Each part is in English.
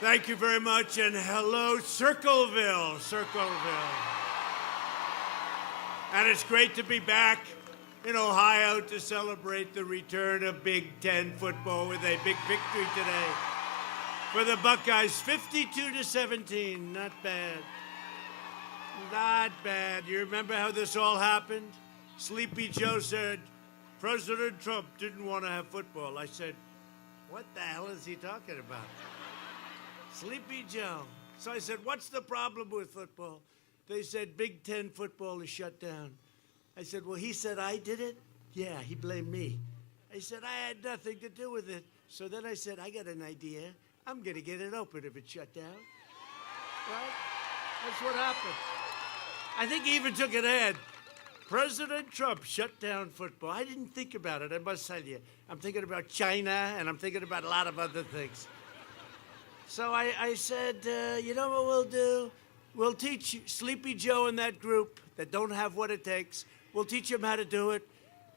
Thank you very much, and hello, Circleville, Circleville. And it's great to be back in Ohio to celebrate the return of Big Ten football with a big victory today for the Buckeyes, 52-17. Not bad. Not bad. You remember how this all happened? Sleepy Joe said, President Trump didn't want to have football. I said, what the hell is he talking about? Sleepy Joe. So I said, what's the problem with football? They said, Big Ten football is shut down. I said, well, he said I did it? Yeah, he blamed me. I said, I had nothing to do with it. So then I said, I got an idea. I'm going to get it open if it's shut down. Right? That's what happened. I think he even took an ad. President Trump shut down football. I didn't think about it, I must tell you. I'm thinking about China, and I'm thinking about a lot of other things. So I said, you know what we'll do? We'll teach Sleepy Joe and that group that don't have what it takes. We'll teach them how to do it.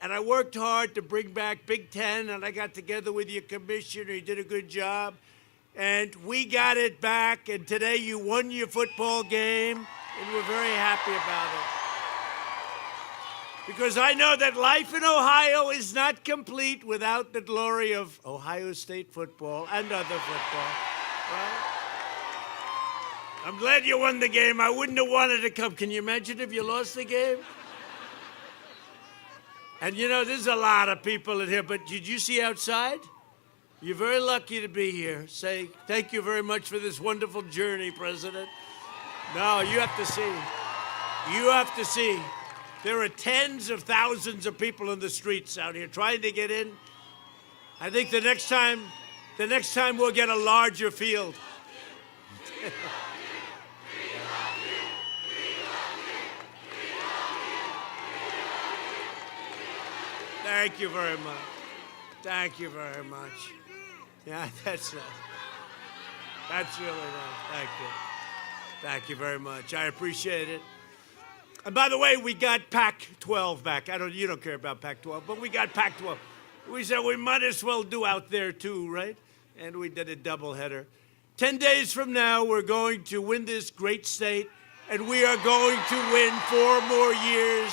And I worked hard to bring back Big Ten, and I got together with your commissioner. He did a good job. And we got it back, and today you won your football game, and we're very happy about it. Because I know that life in Ohio is not complete without the glory of Ohio State football and other football. Right? I'm glad you won the game. I wouldn't have wanted to come. Can you imagine if you lost the game? And you know, there's a lot of people in here, but did you see outside? You're very lucky to be here. Say, thank you very much for this wonderful journey, President. No, you have to see. You have to see. There are tens of thousands of people in the streets out here trying to get in. I think the next time we'll get a larger field. Thank you very much. Thank you very much. Yeah, that's really nice. Thank you. Thank you very much. I appreciate it. And by the way, we got Pac-12 back. You don't care about Pac-12, but we got Pac-12. We said we might as well do out there too, right? And we did a doubleheader. 10 days from now, we're going to win this great state, and we are going to win 4 more years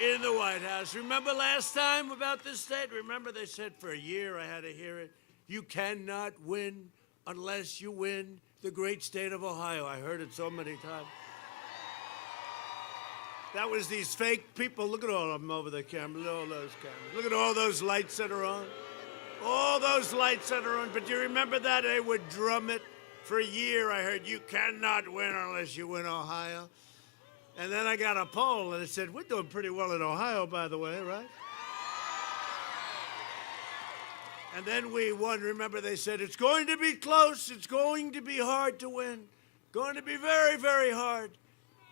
in the White House. Remember last time about this state? Remember they said for a year I had to hear it. You cannot win unless you win the great state of Ohio. I heard it so many times. That was these fake people. Look at all of them over the camera. Look at all those cameras. Look at all those lights that are on. All those lights that are on. But do you remember that? They would drum it for a year. I heard you cannot win unless you win Ohio. And then I got a poll, and it said, we're doing pretty well in Ohio, by the way, right? And then we won. Remember, they said, it's going to be close. It's going to be hard to win. Going to be very, very hard.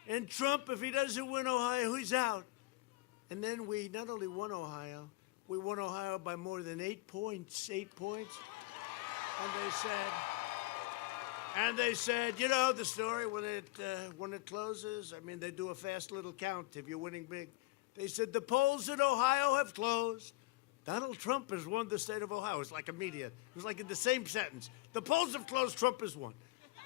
And Trump, if he doesn't win Ohio, he's out. And then we not only won Ohio, we won Ohio by more than 8 points. 8 points. And they said, you know the story when it closes. I mean, they do a fast little count if you're winning big. They said the polls in Ohio have closed. Donald Trump has won the state of Ohio. It's like immediate. It was like in the same sentence. The polls have closed. Trump has won.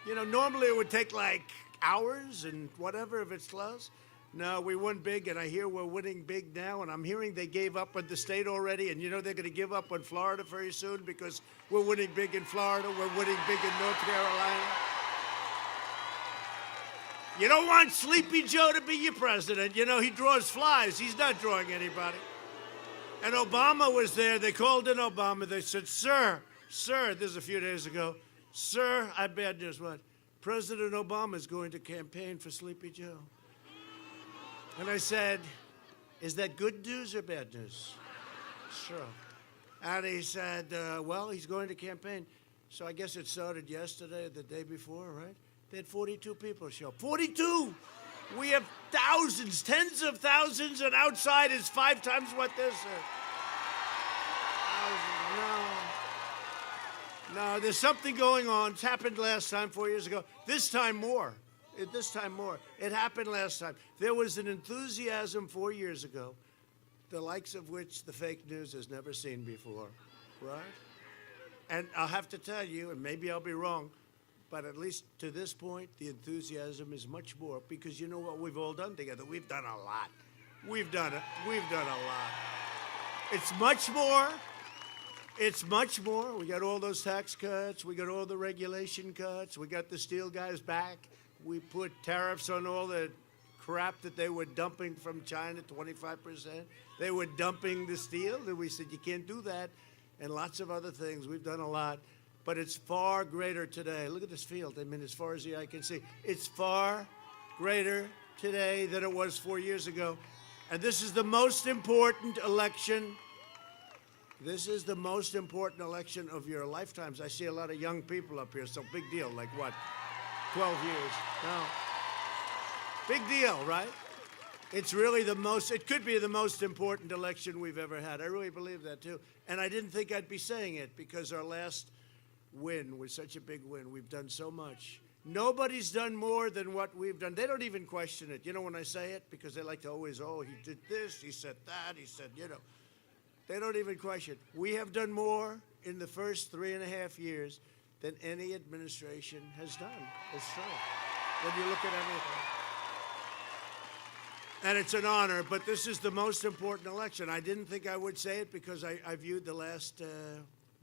You know, normally it would take like hours and whatever if it's close. No, we won big, and I hear we're winning big now, and I'm hearing they gave up on the state already, and you know they're going to give up on Florida very soon because we're winning big in Florida, we're winning big in North Carolina. You don't want Sleepy Joe to be your president. You know, he draws flies. He's not drawing anybody. And Obama was there. They called in Obama. They said, sir, this is a few days ago, sir, I have bad news. What? President Obama is going to campaign for Sleepy Joe. And I said, is that good news or bad news? Sure. And he said, well, he's going to campaign. So I guess it started yesterday or the day before, right? They had 42 people show up. 42! We have thousands, tens of thousands, and outside is 5 times what this is. No, there's something going on. It's happened last time, 4 years ago. This time more. It happened last time. There was an enthusiasm 4 years ago, the likes of which the fake news has never seen before, right? And I'll have to tell you, and maybe I'll be wrong, but at least to this point, the enthusiasm is much more, because you know what we've all done together? We've done a lot. We've done it. We've done a lot. It's much more. It's much more. We got all those tax cuts. We got all the regulation cuts. We got the steel guys back. We put tariffs on all the crap that they were dumping from China, 25%. They were dumping the steel, and we said, you can't do that, and lots of other things. We've done a lot, but it's far greater today. Look at this field. I mean, as far as the eye can see, it's far greater today than it was 4 years ago. And this is the most important election. This is the most important election of your lifetimes. I see a lot of young people up here, so big deal. Like what, 12 years? No. Big deal, right? It's really it could be the most important election we've ever had. I really believe that too. And I didn't think I'd be saying it, because our last win was such a big win. We've done so much. Nobody's done more than what we've done. They don't even question it. You know, when I say it, because they like to always, oh, he did this, he said that, he said, you know. They don't even question. We have done more in the first 3.5 years than any administration has done. It's true. When you look at everything. And it's an honor, but this is the most important election. I didn't think I would say it, because I viewed the last,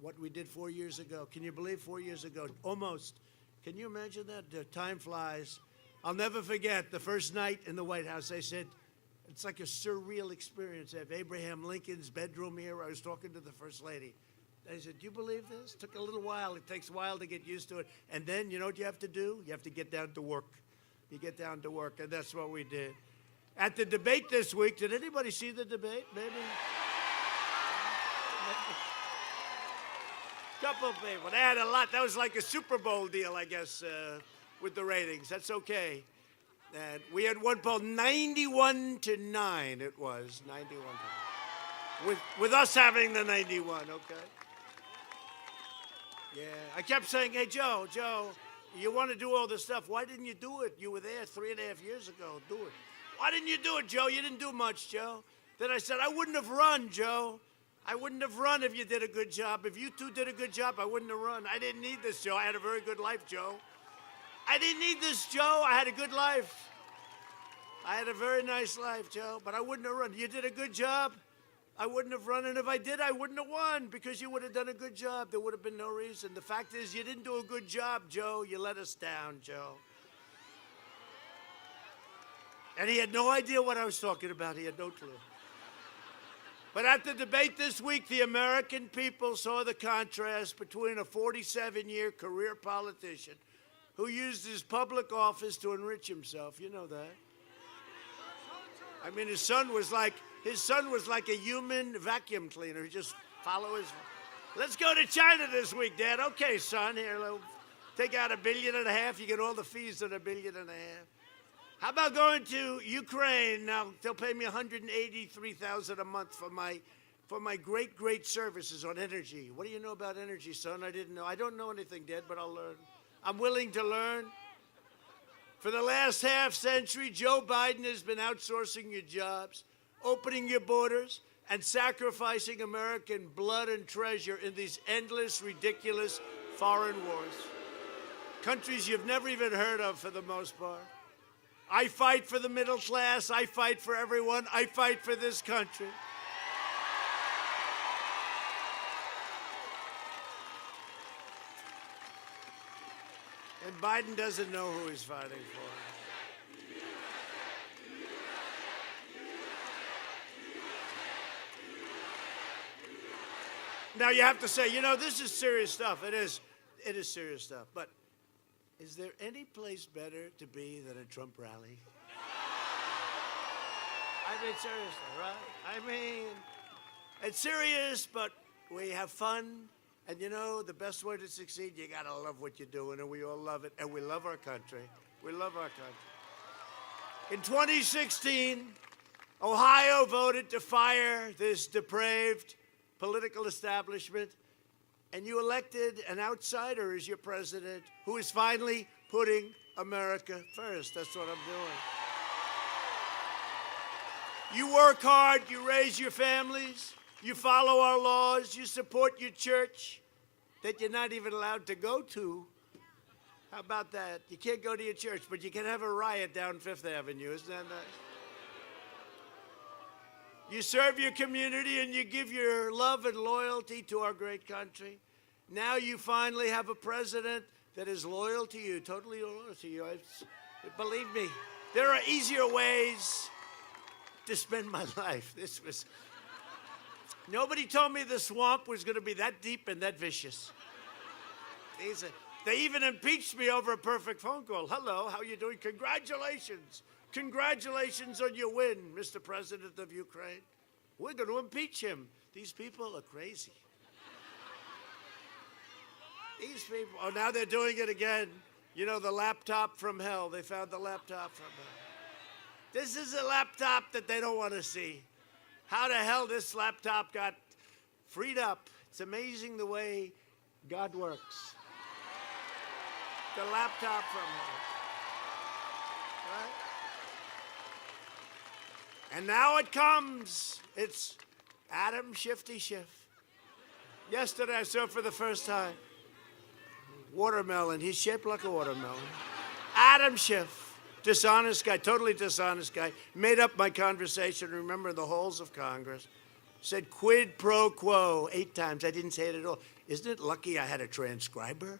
what we did 4 years ago. Can you believe 4 years ago? Almost. Can you imagine that? Time flies. I'll never forget the first night in the White House. They said, it's like a surreal experience. I have Abraham Lincoln's bedroom here. I was talking to the First Lady. They said, do you believe this? Took a little while. It takes a while to get used to it. And then, you know what you have to do? You have to get down to work. You get down to work, and that's what we did. At the debate this week, did anybody see the debate? Maybe? Couple people. They had a lot. That was like a Super Bowl deal, I guess, with the ratings. That's okay. And we had one poll, 91-9 it was, 91-9. With us having the 91, okay? Yeah, I kept saying, hey, Joe, you want to do all this stuff. Why didn't you do it? You were there 3.5 years ago. Do it. Why didn't you do it, Joe? You didn't do much, Joe. Then I said, I wouldn't have run, Joe. I wouldn't have run if you did a good job. If you two did a good job, I wouldn't have run. I didn't need this, Joe. I had a very good life, Joe. I didn't need this, Joe. I had a good life. I had a very nice life, Joe, but I wouldn't have run. You did a good job. I wouldn't have run, and if I did, I wouldn't have won, because you would have done a good job. There would have been no reason. The fact is, you didn't do a good job, Joe. You let us down, Joe. And he had no idea what I was talking about. He had no clue. But at the debate this week, the American people saw the contrast between a 47-year career politician who used his public office to enrich himself. You know that. I mean, his son was like a human vacuum cleaner. Just follow his. Let's go to China this week, Dad. Okay, son. Here, take out $1.5 billion. You get all the fees on $1.5 billion. How about going to Ukraine? Now they'll pay me $183,000 a month for my great services on energy. What do you know about energy, son? I didn't know. I don't know anything, Dad, but I'll learn. I'm willing to learn. For the last half century, Joe Biden has been outsourcing your jobs, opening your borders, and sacrificing American blood and treasure in these endless, ridiculous foreign wars. Countries you've never even heard of, for the most part. I fight for the middle class. I fight for everyone. I fight for this country. And Biden doesn't know who he's fighting for. Now you have to say, you know, this is serious stuff. It is serious stuff. But is there any place better to be than a Trump rally? I mean, seriously, right? I mean, it's serious, but we have fun. And you know, the best way to succeed, you gotta love what you're doing, and we all love it. And we love our country. We love our country. In 2016, Ohio voted to fire this depraved political establishment, and you elected an outsider as your president who is finally putting America first. That's what I'm doing. You work hard, you raise your families, you follow our laws, you support your church. that you're not even allowed to go to. How about that? You can't go to your church, but you can have a riot down Fifth Avenue. Isn't that nice? You serve your community and you give your love and loyalty to our great country. Now you finally have a president that is loyal to you, totally loyal to you. Believe me, there are easier ways to spend my life. Nobody told me the swamp was going to be that deep and that vicious. They even impeached me over a perfect phone call. Hello, how you doing? Congratulations. Congratulations on your win, Mr. President of Ukraine. We're going to impeach him. These people are crazy. These people, oh, now they're doing it again. You know, the laptop from hell. They found the laptop from hell. This is a laptop that they don't want to see. How the hell this laptop got freed up. It's amazing the way God works. The laptop from hell. Right? And now it comes. It's Adam Shifty Schiff. Yesterday I saw it for the first time. Watermelon. He's shaped like a watermelon. Adam Schiff. Dishonest guy, totally dishonest guy. Made up my conversation, remember, the halls of Congress. Said quid pro quo 8 times. I didn't say it at all. Isn't it lucky I had a transcriber?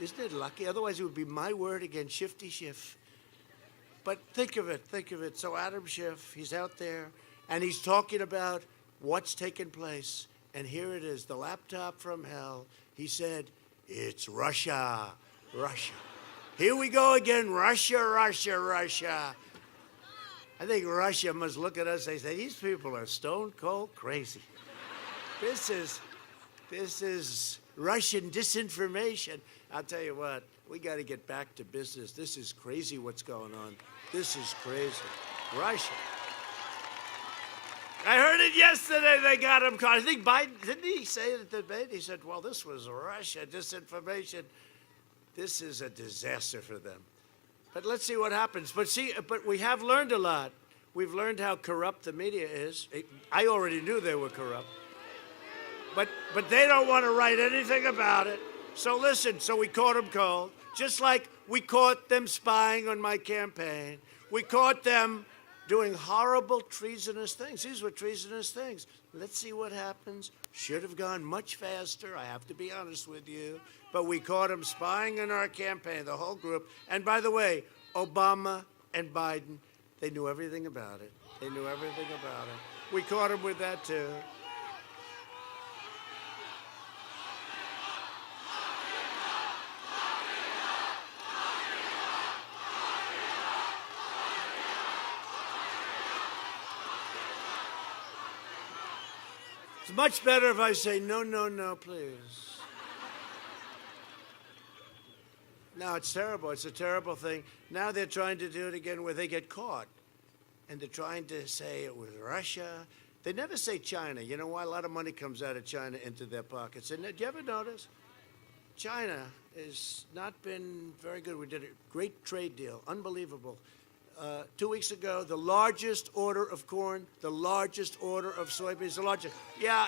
Isn't it lucky? Otherwise it would be my word against Shifty Schiff. But think of it, think of it. So Adam Schiff, he's out there, and he's talking about what's taken place. And here it is, the laptop from hell. He said, it's Russia, Russia. Here we go again, Russia, Russia, Russia. I think Russia must look at us and say, these people are stone cold crazy. This is Russian disinformation. I'll tell you what, we got to get back to business. This is crazy what's going on. This is crazy. Russia. I heard it yesterday, they got him caught. I think Biden, didn't he say it at the debate? He said, well, this was Russia disinformation. This is a disaster for them. But let's see what happens. But we have learned a lot. We've learned how corrupt the media is. I already knew they were corrupt. But they don't want to write anything about it. So listen, so we caught them cold. Just like we caught them spying on my campaign. We caught them doing horrible, treasonous things. These were treasonous things. Let's see what happens. Should have gone much faster, I have to be honest with you. But we caught them spying on our campaign, the whole group. And by the way, Obama and Biden, they knew everything about it. They knew everything about it. We caught them with that, too. It's much better if I say, no, no, no, please. No, it's terrible. It's a terrible thing. Now they're trying to do it again where they get caught. And they're trying to say it was Russia. They never say China. You know why? A lot of money comes out of China into their pockets. And do you ever notice? China has not been very good. We did a great trade deal. Unbelievable. 2 weeks ago, the largest order of corn, the largest order of soybeans, the largest. Yeah.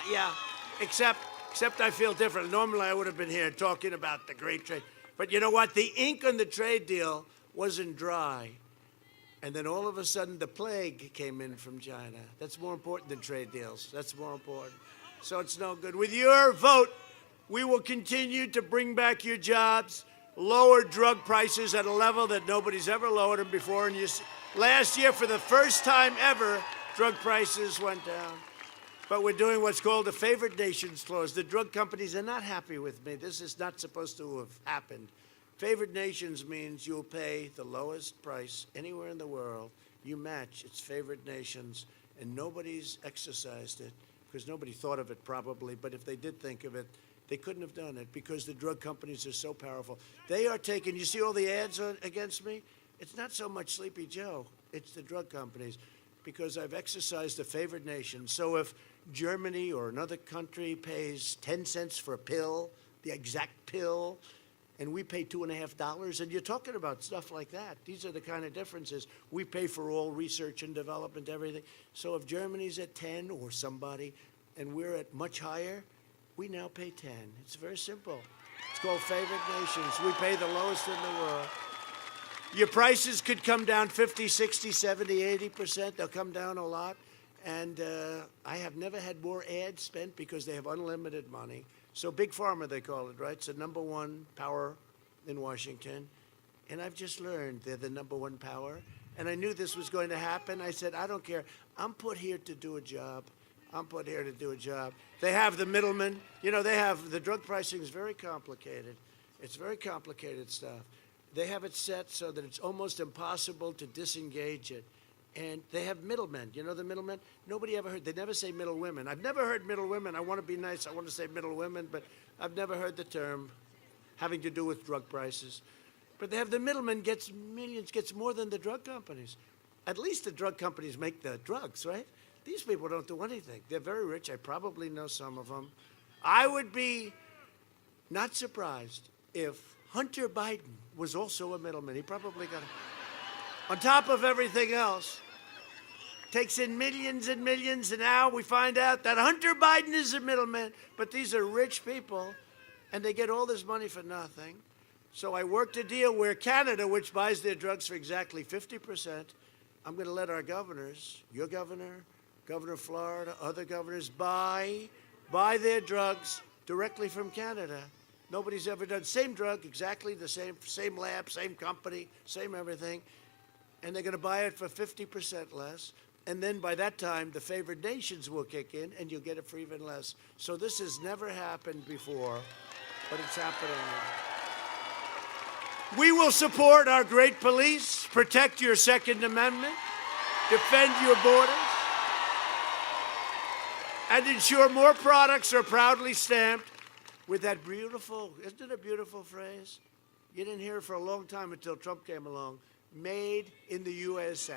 Except I feel different. Normally I would have been here talking about the great trade. But you know what? The ink on the trade deal wasn't dry. And then all of a sudden, the plague came in from China. That's more important than trade deals. That's more important. So it's no good. With your vote, we will continue to bring back your jobs, lower drug prices at a level that nobody's ever lowered them before. And last year, for the first time ever, drug prices went down. But we're doing what's called a favored nations clause. The drug companies are not happy with me. This is not supposed to have happened. Favored nations means you'll pay the lowest price anywhere in the world. You match. It's favored nations. And nobody's exercised it because nobody thought of it probably. But if they did think of it, they couldn't have done it because the drug companies are so powerful. They are taking, you see all the ads against me? It's not so much Sleepy Joe. It's the drug companies because I've exercised a favored nation. So if Germany or another country pays 10 cents for a pill, the exact pill, and we pay $2.50, and you're talking about stuff like that. These are the kind of differences. We pay for all research and development, everything. So if Germany's at 10 or somebody, and we're at much higher, We now pay 10. It's very simple. It's called favored nations. We pay the lowest in the world. Your prices could come down 50, 60, 70, 80%. They'll come down a lot. And I have never had more ads spent because they have unlimited money. So Big Pharma, they call it, right? It's the number one power in Washington. And I've just learned they're the number one power. And I knew this was going to happen. I said, I don't care. I'm put here to do a job. I'm put here to do a job. They have the middlemen. You know, they have the drug pricing is very complicated. It's very complicated stuff. They have it set so that it's almost impossible to disengage it. And they have middlemen. You know the middlemen? Nobody ever heard. They never say middle women. I've never heard middle women. I want to be nice. I want to say middle women, but I've never heard the term having to do with drug prices. But they have the middleman gets millions, gets more than the drug companies. At least the drug companies make the drugs, right? These people don't do anything. They're very rich. I probably know some of them. I would be not surprised if Hunter Biden was also a middleman. He probably got it. On top of everything else, takes in millions and millions, and now we find out that Hunter Biden is a middleman. But these are rich people, and they get all this money for nothing. So I worked a deal where Canada, which buys their drugs for exactly 50%, I'm going to let our governors, your governor, Governor of Florida, other governors, buy their drugs directly from Canada. Nobody's ever done. Same drug, exactly the same lab, same company, same everything. And they're going to buy it for 50% less. And then by that time, the favored nations will kick in, and you'll get it for even less. So this has never happened before, but it's happening now. We will support our great police, protect your Second Amendment, defend your borders, and ensure more products are proudly stamped with that beautiful, isn't it a beautiful phrase? You didn't hear it for a long time until Trump came along. Made in the USA.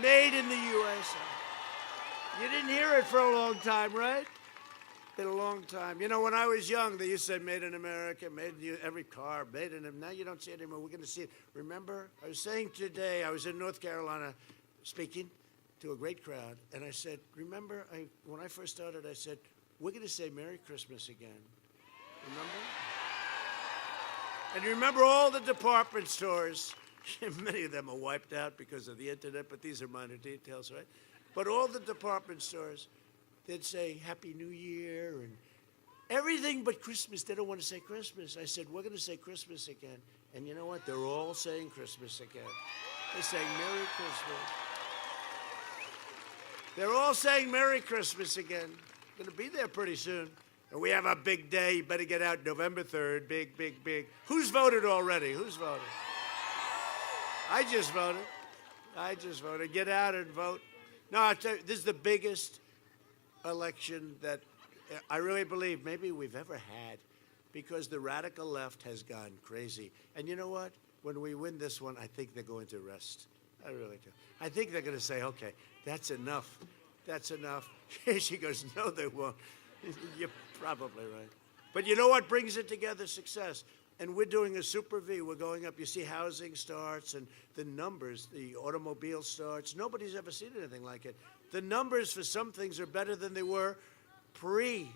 Made in the USA. You didn't hear it for a long time, right? Been a long time. You know, when I was young, they used to say made in America, made in every car, made in them. Now you don't see it anymore. We're going to see it. Remember, I was saying today, I was in North Carolina speaking to a great crowd, and I said, remember, when I first started, I said, we're going to say Merry Christmas again. Remember? And remember all the department stores. Many of them are wiped out because of the internet, but these are minor details, right? But all the department stores, they'd say Happy New Year and everything but Christmas. They don't want to say Christmas. I said, we're going to say Christmas again. And you know what? They're all saying Christmas again. They're saying Merry Christmas. They're all saying Merry Christmas again. Going to be there pretty soon. And we have a big day. You better get out November 3rd. Big, big, big. Who's voted already? Who's voted? I just voted. I just voted. Get out and vote. No, I tell you, this is the biggest election that I really believe maybe we've ever had, because the radical left has gone crazy. And you know what? When we win this one, I think they're going to rest. I really do. I think they're going to say, okay, that's enough. That's enough. She goes, no, they won't. You're probably right. But you know what brings it together? Success. And we're doing a super V. We're going up. You see housing starts and the numbers, the automobile starts. Nobody's ever seen anything like it. The numbers for some things are better than they were pre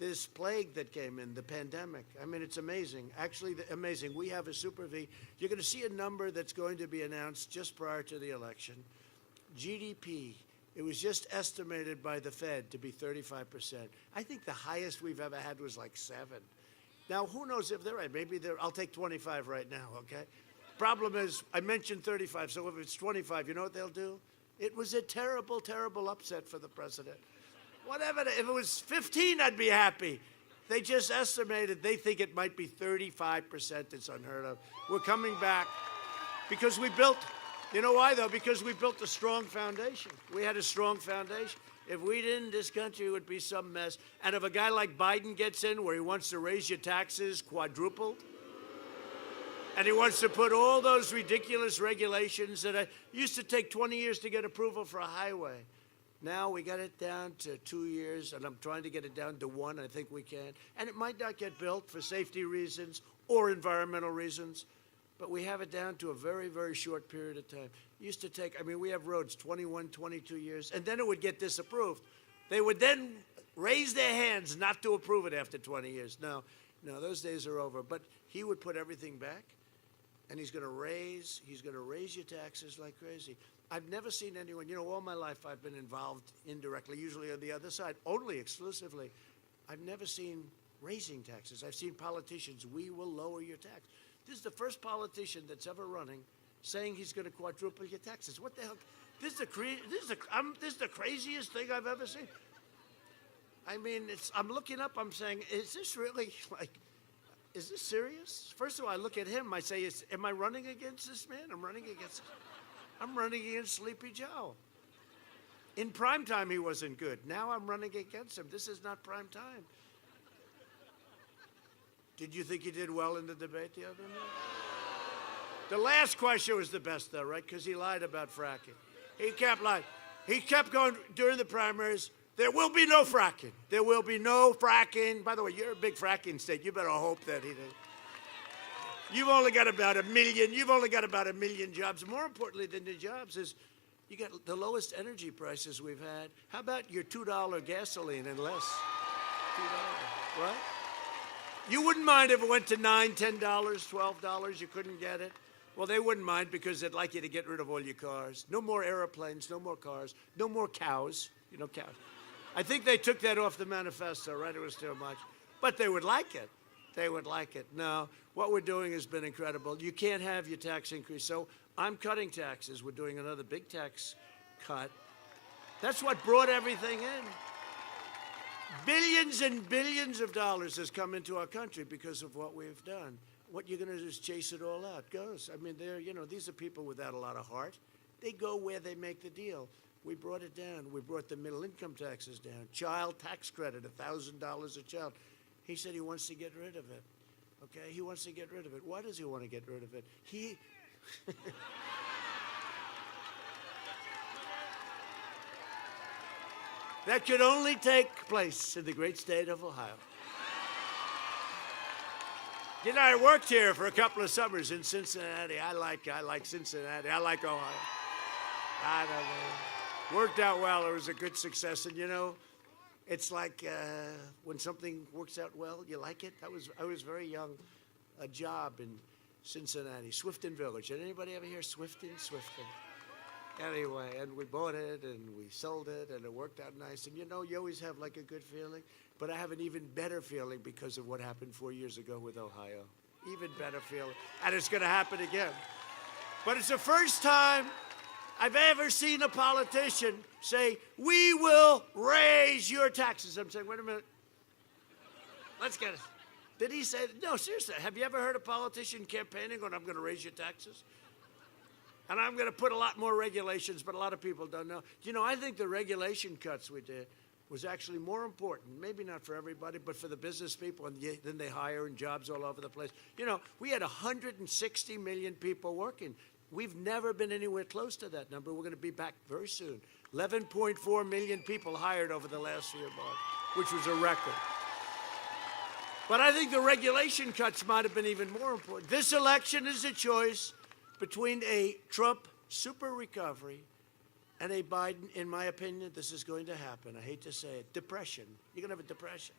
this plague that came in, the pandemic. I mean, it's amazing. Actually, amazing. We have a super V. You're going to see a number that's going to be announced just prior to the election. GDP. It was just estimated by the Fed to be 35%. I think the highest we've ever had was like 7. Now, who knows if they're right? Maybe I'll take 25 right now, okay? Problem is, I mentioned 35, so if it's 25, you know what they'll do? It was a terrible, terrible upset for the president. Whatever, if it was 15, I'd be happy. They just estimated, they think it might be 35%. It's unheard of. We're coming back because we built, you know why though? Because we built a strong foundation. We had a strong foundation. If we didn't, this country would be some mess. And if a guy like Biden gets in where he wants to raise your taxes quadrupled, and he wants to put all those ridiculous regulations that used to take 20 years to get approval for a highway. Now we got it down to 2 years, and I'm trying to get it down to 1. I think we can. And it might not get built for safety reasons or environmental reasons, but we have it down to a very, very short period of time. It used to take, I mean, we have roads 21, 22 years, and then it would get disapproved. They would then raise their hands not to approve it after 20 years. No, those days are over. But he would put everything back, and he's going to raise your taxes like crazy. I've never seen anyone, all my life I've been involved indirectly, usually on the other side, only exclusively. I've never seen raising taxes. I've seen politicians, we will lower your tax. This is the first politician that's ever running saying he's going to quadruple your taxes. What the hell? This is the craziest thing I've ever seen. I mean, I'm looking up, I'm saying, is this really, is this serious? First of all, I look at him, I say, am I running against this man? I'm running against Sleepy Joe. In prime time, he wasn't good. Now I'm running against him. This is not prime time. Did you think he did well in the debate the other night? The last question was the best, though, right? Because he lied about fracking. He kept lying. He kept going during the primaries. There will be no fracking. There will be no fracking. By the way, you're a big fracking state. You better hope that he did. You've only got about 1 million. You've only got about 1 million jobs. More importantly than the jobs is you got the lowest energy prices we've had. How about your $2 gasoline and less? $2, right? You wouldn't mind if it went to $9, $10, $12. You couldn't get it. Well, they wouldn't mind because they'd like you to get rid of all your cars. No more airplanes, no more cars, no more cows. Cows. I think they took that off the manifesto, right? It was too much. But they would like it. They would like it. No, what we're doing has been incredible. You can't have your tax increase. So I'm cutting taxes. We're doing another big tax cut. That's what brought everything in. Billions and billions of dollars has come into our country because of what we've done. What you're going to do is chase it all out. Goes. I mean, these are people without a lot of heart. They go where they make the deal. We brought it down. We brought the middle income taxes down. Child tax credit, $1,000 a child. He said he wants to get rid of it. Okay, he wants to get rid of it. Why does he want to get rid of it? That could only take place in the great state of Ohio. I worked here for a couple of summers in Cincinnati. I like Cincinnati. I like Ohio. I don't know. Worked out well. It was a good success. And it's like when something works out well, you like it. I was very young. A job in Cincinnati, Swifton Village. Did anybody ever hear Swifton? Anyway, and we bought it and we sold it and it worked out nice. And you always have like a good feeling. But I have an even better feeling because of what happened 4 years ago with Ohio. Even better feeling. And it's going to happen again. But it's the first time I've ever seen a politician say, we will raise your taxes. I'm saying, wait a minute. Let's get it. Did he say, no, seriously, have you ever heard a politician campaigning on, I'm going to raise your taxes? And I'm going to put a lot more regulations, but a lot of people don't know. I think the regulation cuts we did was actually more important, maybe not for everybody, but for the business people, and then they hire and jobs all over the place. We had 160 million people working. We've never been anywhere close to that number. We're going to be back very soon. 11.4 million people hired over the last year, which was a record. But I think the regulation cuts might have been even more important. This election is a choice between a Trump super recovery and a Biden, in my opinion, this is going to happen. I hate to say it. Depression. You're going to have a depression.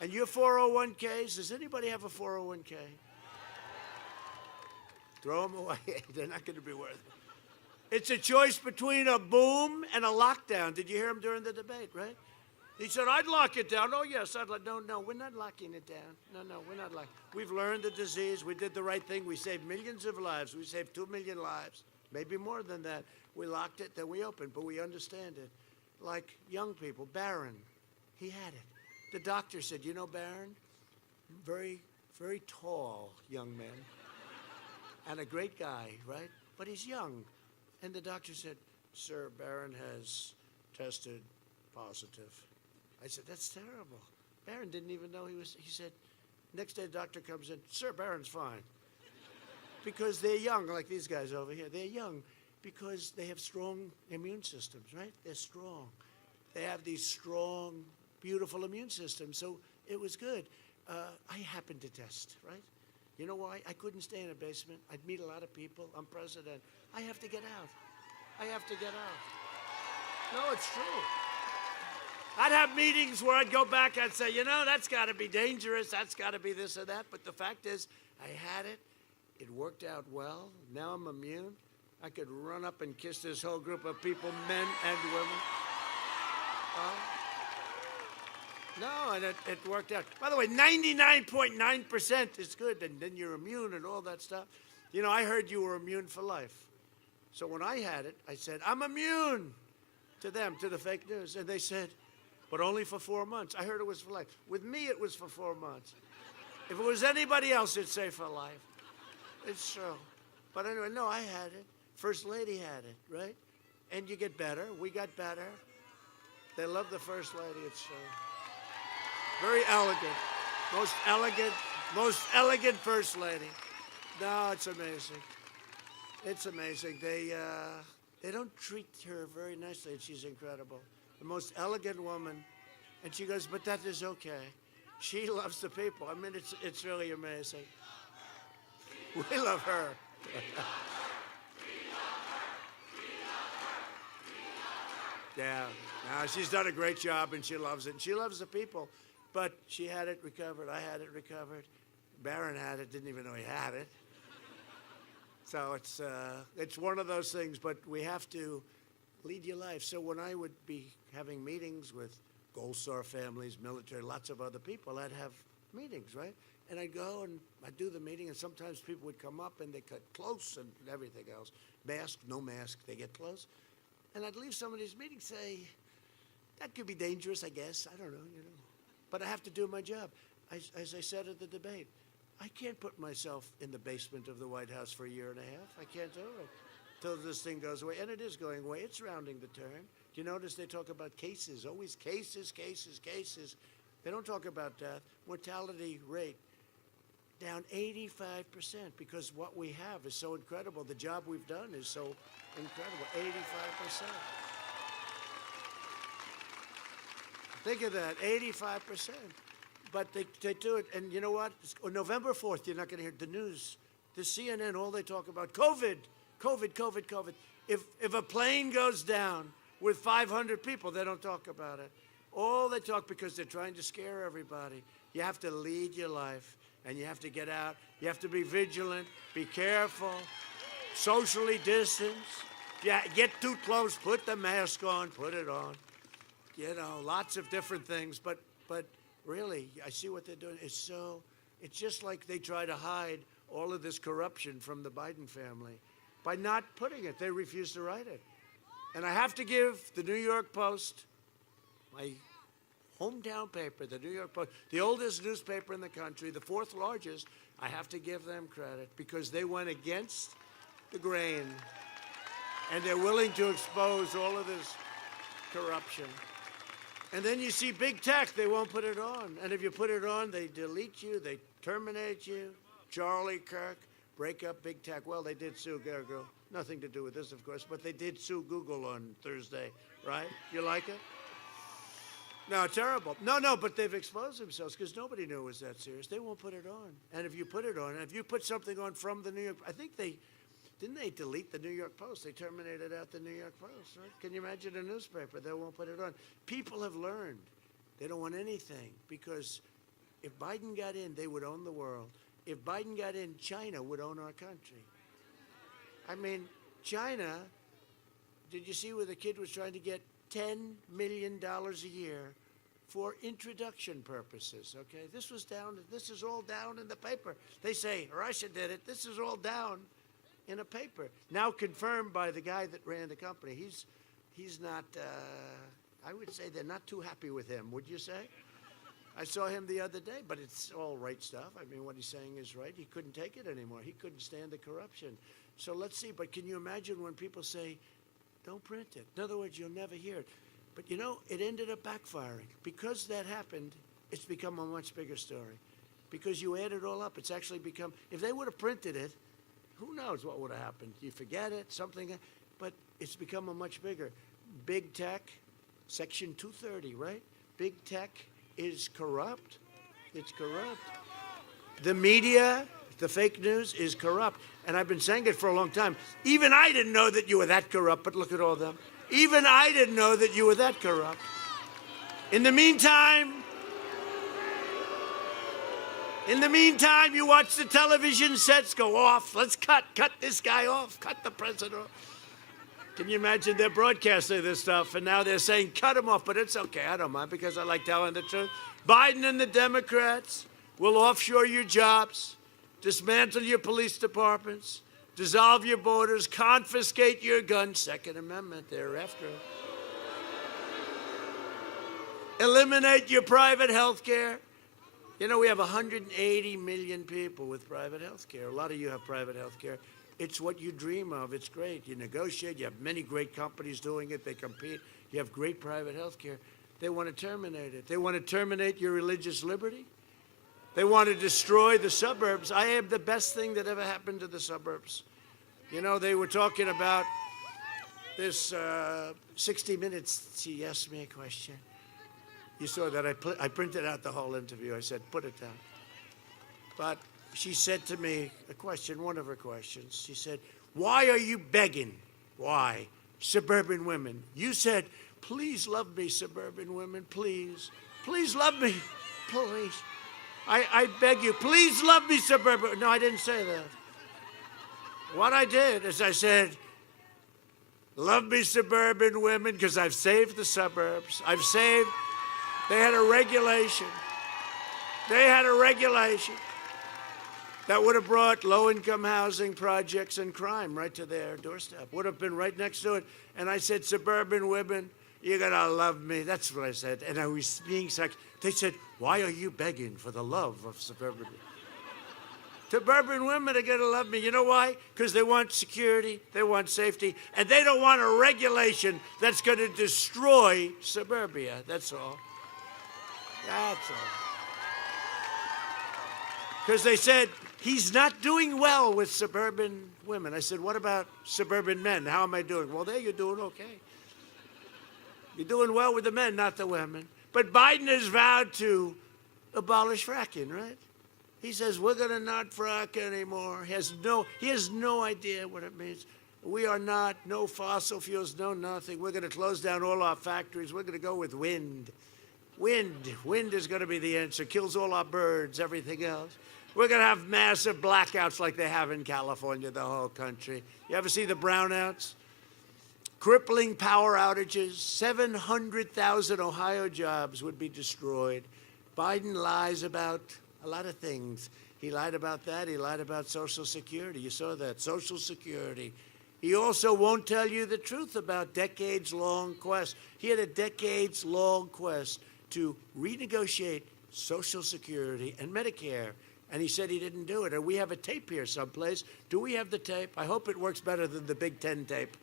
And your 401ks, does anybody have a 401k? Throw them away. They're not going to be worth it. It's a choice between a boom and a lockdown. Did you hear him during the debate, right? He said, I'd lock it down. Oh, yes, I'd lock. No, we're not locking it down. No, we're not locking. We've learned the disease. We did the right thing. We saved millions of lives. We saved 2 million lives, maybe more than that. We locked it, then we opened, but we understand it. Like young people, Barron, he had it. The doctor said, Barron, very, very tall young man and a great guy, right? But he's young. And the doctor said, sir, Barron has tested positive. I said, that's terrible. Barron didn't even know he said, next day the doctor comes in, sir, Barron's fine. Because they're young, like these guys over here. They're young because they have strong immune systems, right? They're strong. They have these strong, beautiful immune systems. So it was good. I happened to test, right? You know why? I couldn't stay in a basement. I'd meet a lot of people. I'm president. I have to get out. I have to get out. No, it's true. I'd have meetings where I'd go back, I'd say, you know, that's got to be dangerous, that's got to be this or that. But the fact is, I had it. It worked out well. Now I'm immune. I could run up and kiss this whole group of people, men and women. No, and it worked out. By the way, 99.9% is good, and then you're immune and all that stuff. You know, I heard you were immune for life. So when I had it, I said, I'm immune to them, to the fake news. And they said, but only for 4 months. I heard it was for life. With me, it was for 4 months. If it was anybody else, it'd say for life. It's true. But anyway, no, I had it. First Lady had it, right? And you get better. We got better. They love the First Lady, it's true. Very elegant. Most elegant First Lady. No, it's amazing. It's amazing. They don't treat her very nicely, and she's incredible. The most elegant woman. And she goes, but that is okay. She loves the people. I mean, it's really amazing. We love her. Yeah. No, she's done a great job, and she loves it. And she loves the people. But she had it recovered. I had it recovered. Barron had it. Didn't even know he had it. So it's one of those things. But we have to lead your life. So when I would be having meetings with Gold Star families, military, lots of other people, I'd have meetings, right? And I'd go and I'd do the meeting, and sometimes people would come up and they cut close and everything else. Mask, no mask, they get close. And I'd leave some of these meetings, say, that could be dangerous, I guess. I don't know, you know. But I have to do my job. As I said at the debate, I can't put myself in the basement of the White House for a year and a half. I can't do it till this thing goes away. And it is going away. It's rounding the turn. Do you notice they talk about cases? Always cases, cases, cases. They don't talk about death. Mortality rate down 85% because what we have is so incredible. The job we've done is so incredible. 85%. Think of that, 85%. But they do it, and you know what? On November 4th, you're not going to hear the news. The CNN, all they talk about, COVID, COVID, COVID, COVID. If a plane goes down with 500 people, they don't talk about it. All they talk because they're trying to scare everybody. You have to lead your life, and you have to get out. You have to be vigilant, be careful, socially distance. Yeah, get too close, put the mask on, put it on. You know, lots of different things, but really, I see what they're doing. It's just like they try to hide all of this corruption from the Biden family by not putting it. They refuse to write it. And I have to give the New York Post, my hometown paper, the New York Post, the oldest newspaper in the country, the fourth largest, I have to give them credit because they went against the grain and they're willing to expose all of this corruption. And then you see big tech, they won't put it on. And if you put it on, they delete you, they terminate you. Charlie Kirk, break up big tech. Well, they did sue Google. Nothing to do with this, of course, but they did sue Google on Thursday, right? You like it? No, terrible. No, but they've exposed themselves because nobody knew it was that serious. They won't put it on. And if you put it on, if you put something on from the New York, I think didn't they delete the New York Post? They terminated out the New York Post, right? Can you imagine a newspaper? They won't put it on. People have learned. They don't want anything because if Biden got in, they would own the world. If Biden got in, China would own our country. I mean, China, did you see where the kid was trying to get $10 million a year for introduction purposes, okay? This is all down in the paper. They say Russia did it. This is all down in a paper. Now confirmed by the guy that ran the company. He's not, I would say they're not too happy with him, would you say? I saw him the other day, but it's all right stuff. I mean, what he's saying is right. He couldn't take it anymore. He couldn't stand the corruption. So let's see. But can you imagine when people say, don't print it? In other words, you'll never hear it. But, you know, it ended up backfiring. Because that happened, it's become a much bigger story. Because you add it all up, it's actually become, if they would have printed it, who knows what would have happened? You forget it, something, but it's become a much bigger. Big tech, Section 230, right? Big tech is corrupt. It's corrupt. The media, the fake news is corrupt. And I've been saying it for a long time. Even I didn't know that you were that corrupt, but look at all them. Even I didn't know that you were that corrupt. In the meantime, you watch the television sets go off. Let's cut this guy off, cut the president off. Can you imagine they're broadcasting this stuff, and now they're saying cut him off, but it's okay. I don't mind because I like telling the truth. Biden and the Democrats will offshore your jobs, dismantle your police departments, dissolve your borders, confiscate your guns, Second Amendment thereafter. Eliminate your private health care. You know, we have 180 million people with private health care. A lot of you have private health care. It's what you dream of. It's great. You negotiate. You have many great companies doing it. They compete. You have great private health care. They want to terminate it. They want to terminate your religious liberty. They want to destroy the suburbs. I am the best thing that ever happened to the suburbs. You know, they were talking about this 60 Minutes. She asked me a question. You saw that I printed out the whole interview. I said, put it down. But she said to me a question, one of her questions. She said, why are you begging? Why? Suburban women. You said, please love me, suburban women, please. Please love me, please. I beg you, please love me, suburban. No, I didn't say that. What I did is I said, love me, suburban women, because I've saved the suburbs. They had a regulation. They had a regulation that would have brought low-income housing projects and crime right to their doorstep. Would have been right next to it. And I said, suburban women, you're going to love me. That's what I said. And I was being sarcastic. They said, why are you begging for the love of suburban women? Suburban women are going to love me. You know why? Because they want security, they want safety, and they don't want a regulation that's going to destroy suburbia. That's all. That's all. Because they said, he's not doing well with suburban women. I said, what about suburban men? How am I doing? Well, there you're doing okay. You're doing well with the men, not the women. But Biden has vowed to abolish fracking, right? He says, we're going to not frack anymore. He has no idea what it means. We are not, no fossil fuels, no nothing. We're going to close down all our factories. We're going to go with wind. Wind is going to be the answer. Kills all our birds, everything else. We're going to have massive blackouts like they have in California, the whole country. You ever see the brownouts? Crippling power outages. 700,000 Ohio jobs would be destroyed. Biden lies about a lot of things. He lied about that. He lied about Social Security. You saw that. Social Security. He also won't tell you the truth about decades-long quest. He had a decades-long quest to renegotiate Social Security and Medicare, and he said he didn't do it. And we have a tape here someplace. Do we have the tape? I hope it works better than the Big Ten tape.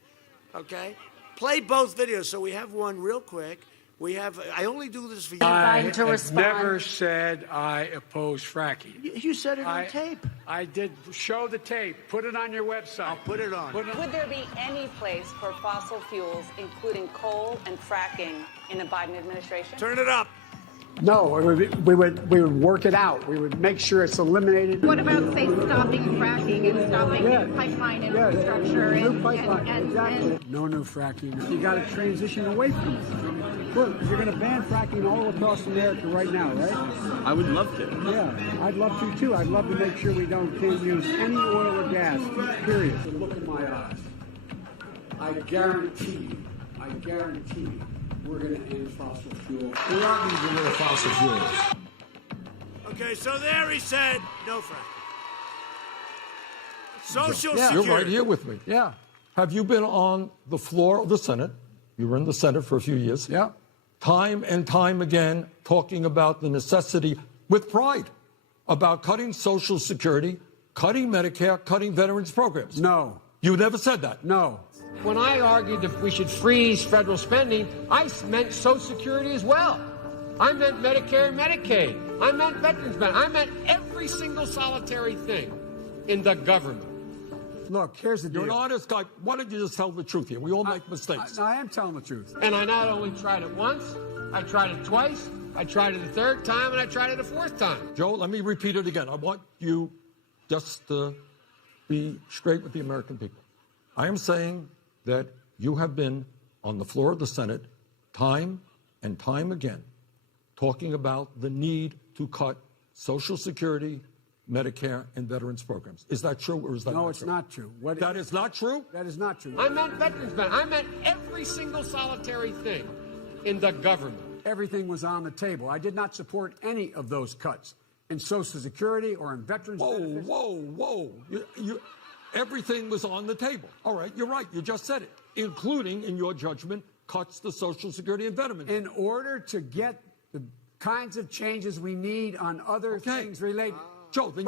Okay? Play both videos. So we have one real quick. I only do this for you. I have never said I oppose fracking. You said it on tape. I did show the tape. Put it on your website. I'll put it on. Would there be any place for fossil fuels, including coal and fracking, in the Biden administration? Turn it up. No, we would work it out. We would make sure it's eliminated. What about, say, stopping fracking and stopping new pipeline infrastructure? New pipeline, exactly. No new fracking. You got to transition away from it. Look, you're going to ban fracking all across America right now, right? I would love to. Yeah, I'd love to too. I'd love to make sure we can't use any oil or gas, period. So look in my eyes. I guarantee you, we're going to end fossil fuels. We're not going to get rid of fossil fuels. Okay, so there he said, no fracking. Social You're Security. right here with me. Yeah. Have you been on the floor of the Senate? You were in the Senate for a few years. Yeah. Time and time again, talking about the necessity, with pride, about cutting Social Security, cutting Medicare, cutting veterans programs. No. You never said that. No. When I argued that we should freeze federal spending, I meant Social Security as well. I meant Medicare and Medicaid. I meant veterans benefits. I meant every single solitary thing in the government. Look, here's the deal. You're an honest guy. Why don't you just tell the truth here? We all make mistakes. I am telling the truth. And I not only tried it once, I tried it twice, I tried it a third time, and I tried it a fourth time. Joe, let me repeat it again. I want you just to be straight with the American people. I am saying that you have been on the floor of the Senate time and time again talking about the need to cut Social Security, Medicare, and veterans programs. Is that true or is that not true? No, it's not true. That is not true? That is not true. I meant veterans benefits. I meant every single solitary thing in the government. Everything was on the table. I did not support any of those cuts in Social Security or in veterans benefits. Whoa. Everything was on the table. All right, you're right. You just said it, including, in your judgment, cuts to Social Security and veterans. In order to get the kinds of changes we need on other things related. Joe, then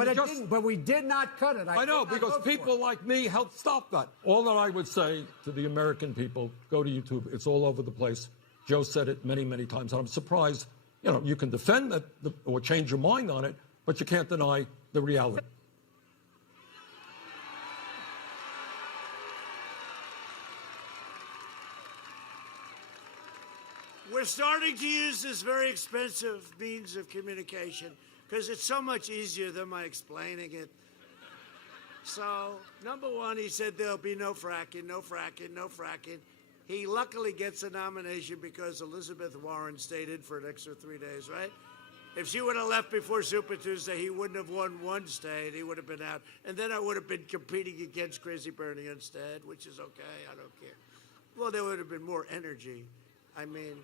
But we did not cut it. I know, because people like me helped stop that. All that I would say to the American people, go to YouTube. It's all over the place. Joe said it many, many times. And I'm surprised, you can defend that or change your mind on it, but you can't deny the reality. We're starting to use this very expensive means of communication because it's so much easier than my explaining it. So, number one, he said there'll be no fracking, no fracking, no fracking. He luckily gets a nomination because Elizabeth Warren stayed in for an extra 3 days, right? If she would have left before Super Tuesday, he wouldn't have won one state. He would have been out. And then I would have been competing against Crazy Bernie instead, which is okay. I don't care. Well, there would have been more energy. I mean,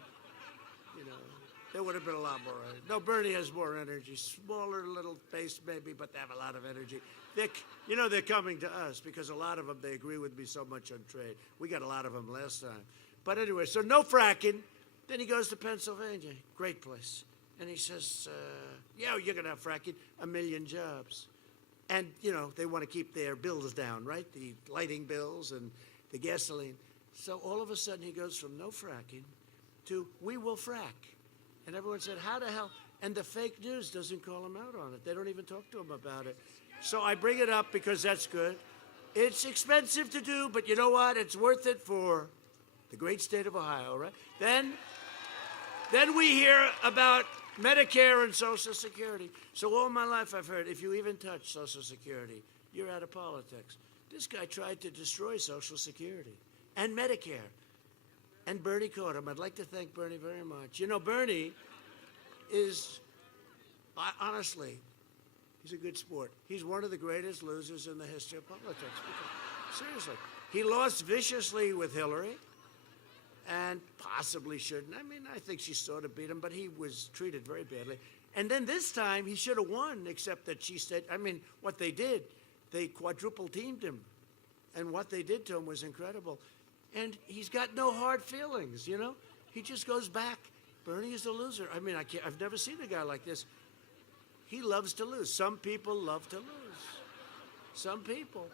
there would have been a lot more energy. No, Bernie has more energy. Smaller little base maybe, but they have a lot of energy. They're coming to us because a lot of them, they agree with me so much on trade. We got a lot of them last time. But anyway, so no fracking. Then he goes to Pennsylvania. Great place. And he says, yeah, you're going to have fracking, 1 million jobs. And, they want to keep their bills down, right? The lighting bills and the gasoline. So all of a sudden he goes from no fracking to we will frack. And everyone said, how the hell? And the fake news doesn't call him out on it. They don't even talk to him about it. So I bring it up because that's good. It's expensive to do, but you know what? It's worth it for the great state of Ohio, right? Then we hear about Medicare and Social Security. So all my life I've heard, if you even touch Social Security, you're out of politics. This guy tried to destroy Social Security and Medicare. And Bernie caught him. I'd like to thank Bernie very much. Bernie is, honestly, he's a good sport. He's one of the greatest losers in the history of politics. Seriously. He lost viciously with Hillary and possibly shouldn't. I mean, I think she sort of beat him, but he was treated very badly. And then this time, he should have won, except that she said, what they did, they quadruple teamed him. And what they did to him was incredible. And he's got no hard feelings, He just goes back. Bernie is a loser. I've never seen a guy like this. He loves to lose. Some people love to lose. Some people.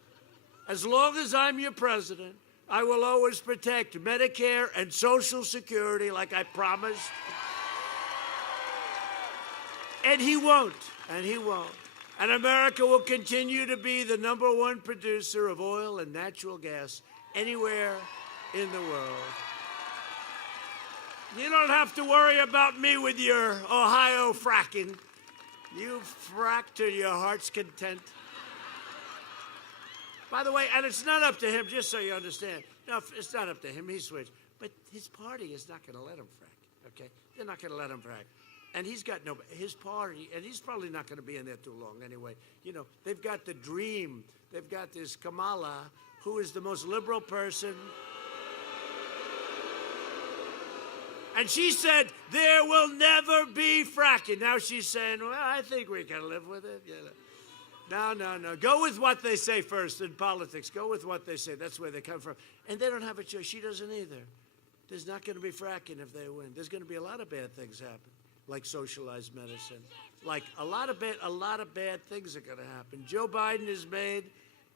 As long as I'm your president, I will always protect Medicare and Social Security like I promised. And he won't. And America will continue to be the #1 producer of oil and natural gas anywhere in the world. You don't have to worry about me with your Ohio fracking. You frack to your heart's content. By the way, and it's not up to him, just so you understand. No, it's not up to him. He switched. But his party is not going to let him frack, okay? They're not going to let him frack. And he's got his party, and he's probably not going to be in there too long anyway. They've got the dream. They've got this Kamala, who is the most liberal person. And she said, there will never be fracking. Now she's saying, well, I think we can live with it. No. Go with what they say first in politics. Go with what they say. That's where they come from. And they don't have a choice. She doesn't either. There's not going to be fracking if they win. There's going to be a lot of bad things happen, like socialized medicine. Like a lot of bad things are going to happen. Joe Biden has made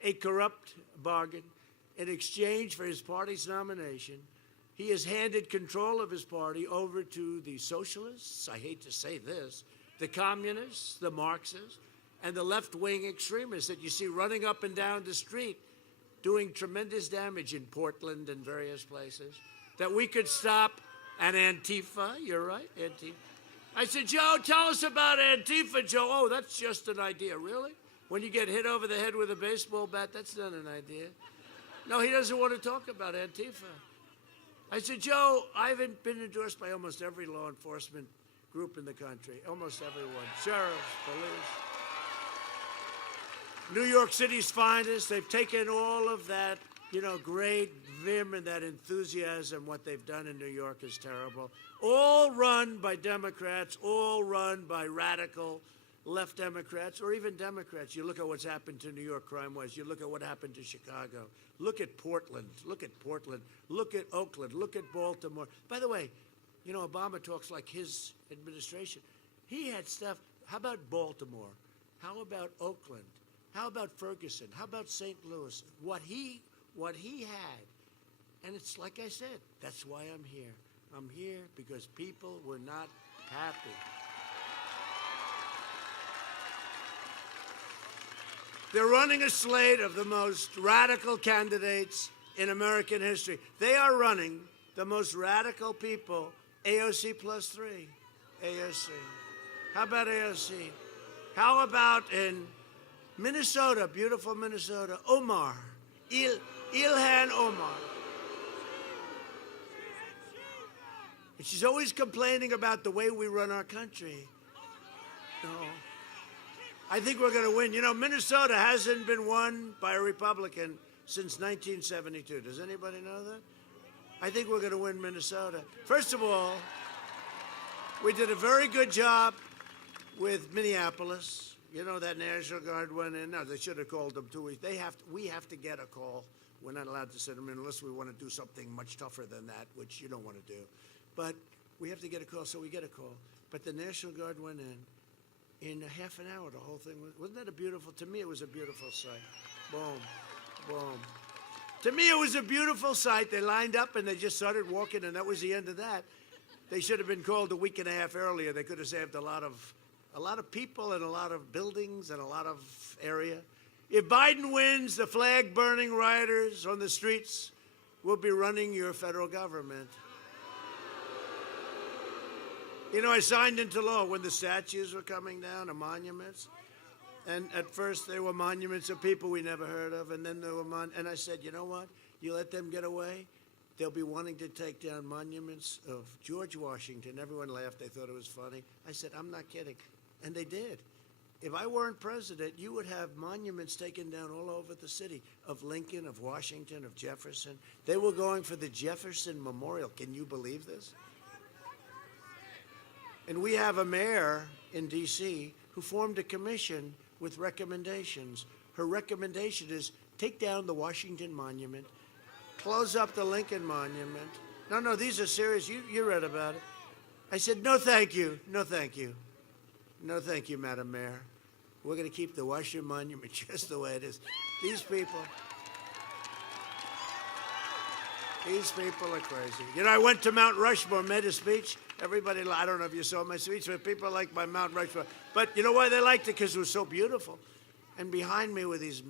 a corrupt bargain in exchange for his party's nomination. He has handed control of his party over to the socialists, I hate to say this, the communists, the Marxists, and the left-wing extremists that you see running up and down the street doing tremendous damage in Portland and various places, that we could stop. And Antifa, you're right, Antifa. I said, Joe, tell us about Antifa, Joe. Oh, that's just an idea. Really? When you get hit over the head with a baseball bat, that's not an idea. No, he doesn't want to talk about Antifa. I said, Joe, I've been endorsed by almost every law enforcement group in the country. Almost everyone. Sheriffs, police. New York City's finest. They've taken all of that, great vim and that enthusiasm. What they've done in New York is terrible. All run by Democrats, all run by radical left Democrats, or even Democrats. You look at what's happened to New York crime-wise. You look at what happened to Chicago. Look at Portland. Look at Portland. Look at Oakland. Look at Baltimore. By the way, Obama talks like his administration. He had stuff. How about Baltimore? How about Oakland? How about Ferguson? How about St. Louis? What he had. And it's like I said, that's why I'm here. I'm here because people were not happy. They're running a slate of the most radical candidates in American history. They are running the most radical people, AOC plus 3. AOC. How about AOC? How about in Minnesota, beautiful Minnesota, Omar, Ilhan Omar. And she's always complaining about the way we run our country. No. I think we're going to win. Minnesota hasn't been won by a Republican since 1972. Does anybody know that? I think we're going to win Minnesota. First of all, we did a very good job with Minneapolis. That National Guard went in. No, they should have called them 2 weeks. We have to get a call. We're not allowed to send them in unless we want to do something much tougher than that, which you don't want to do. But we have to get a call, so we get a call. But the National Guard went in a half an hour. The whole thing wasn't that a beautiful? To me, it was a beautiful sight. Boom, boom. To me, it was a beautiful sight. They lined up and they just started walking, and that was the end of that. They should have been called a week and a half earlier. They could have saved a lot of people and a lot of buildings and a lot of area. If Biden wins, the flag-burning rioters on the streets will be running your federal government. I signed into law when the statues were coming down, the monuments. And at first, they were monuments of people we never heard of, and then there were and I said, you know what? You let them get away, they'll be wanting to take down monuments of George Washington. Everyone laughed. They thought it was funny. I said, I'm not kidding. And they did. If I weren't president, you would have monuments taken down all over the city of Lincoln, of Washington, of Jefferson. They were going for the Jefferson Memorial. Can you believe this? And we have a mayor in D.C. who formed a commission with recommendations. Her recommendation is take down the Washington Monument, close up the Lincoln Monument. No, these are serious. You read about it. I said, no, thank you. No, thank you. No, thank you, Madam Mayor. We're going to keep the Washington Monument just the way it is. These people are crazy. I went to Mount Rushmore, made a speech. Everybody, I don't know if you saw my speech, but people like my Mount Rushmore. But you know why they liked it? Because it was so beautiful. And behind me were this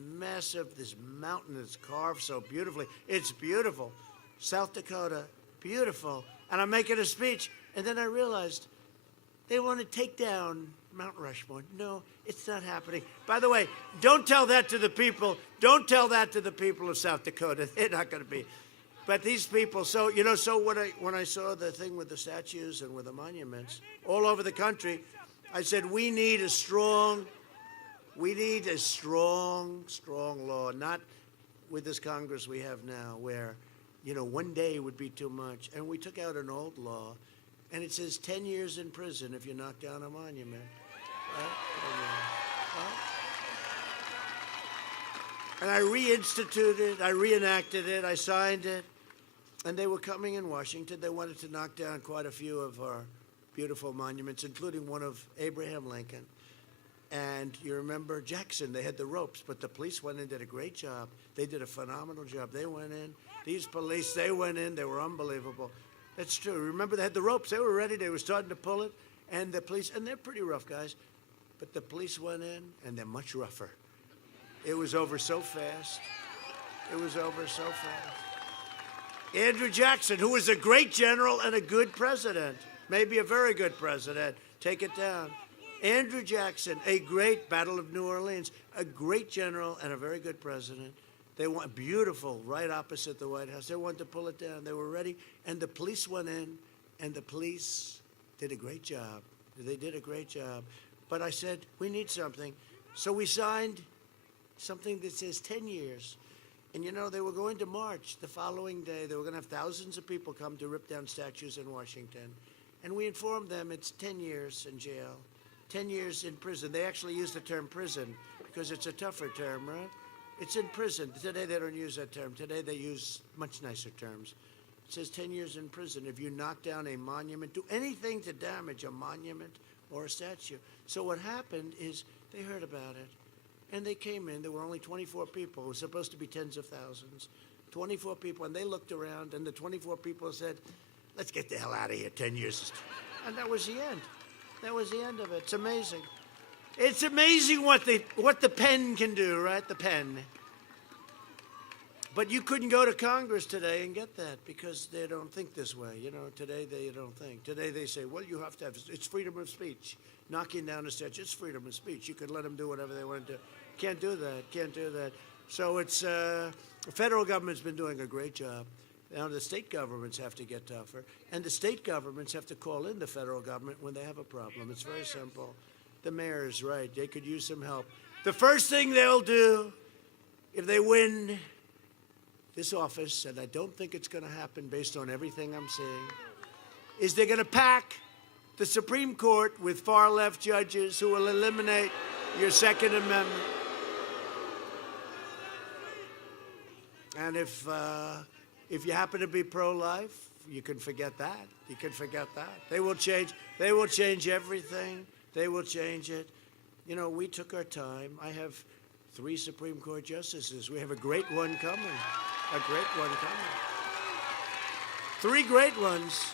mountain that's carved so beautifully. It's beautiful. South Dakota, beautiful. And I'm making a speech. And then I realized they want to take down Mount Rushmore. No, it's not happening. By the way, don't tell that to the people. Don't tell that to the people of South Dakota. They're not going to be. But these people, so when I saw the thing with the statues and with the monuments all over the country, I said, we need a strong law, not with this Congress we have now where, one day would be too much. And we took out an old law, and it says 10 years in prison if you knock down a monument. And I reinstituted, I reenacted it, I signed it. And they were coming in Washington. They wanted to knock down quite a few of our beautiful monuments, including one of Abraham Lincoln. And you remember Jackson, they had the ropes, but the police went in and did a great job. They did a phenomenal job. They went in. These police, they went in. They were unbelievable. That's true. Remember, they had the ropes. They were ready. They were starting to pull it. And the police, and they're pretty rough guys, but the police went in, and they're much rougher. It was over so fast. It was over so fast. Andrew Jackson, who was a great general and a good president, maybe a very good president, take it down. Andrew Jackson, a great Battle of New Orleans, a great general and a very good president. They want beautiful, right opposite the White House. They wanted to pull it down. They were ready, and the police went in, and the police did a great job. They did a great job. But I said, we need something. So we signed something that says 10 years. And you know, they were going to march the following day. They were going to have thousands of people come to rip down statues in Washington. And we informed them it's 10 years in jail, 10 years in prison. They actually use the term prison because it's a tougher term, right? It's in prison. Today they don't use that term. Today they use much nicer terms. It says 10 years in prison if you knock down a monument, do anything to damage a monument or a statue. So what happened is they heard about it, and they came in. There were only 24 people. It was supposed to be tens of thousands. 24 people, and they looked around, and the 24 people said, let's get the hell out of here, 10 years. And that was the end. That was the end of it. It's amazing. It's amazing what the pen can do, right? The pen. But you couldn't go to Congress today and get that because they don't think this way. You know, today they don't think. Today they say, well, you have to have, it's freedom of speech. Knocking down a statue, it's freedom of speech. You can let them do whatever they want to do. Can't do that. Can't do that. So it's, the federal government's been doing a great job. Now the state governments have to get tougher. And the state governments have to call in the federal government when they have a problem. It's very simple. The mayor's right. They could use some help. The first thing they'll do if they win this office, and I don't think it's going to happen based on everything I'm seeing, is they're going to pack the Supreme Court with far-left judges who will eliminate your Second Amendment. And if you happen to be pro-life, you can forget that. You can forget that. They will change everything. They will change it. You know, we took our time. I have 3 Supreme Court justices. We have a great one coming. A great one coming. 3 great ones.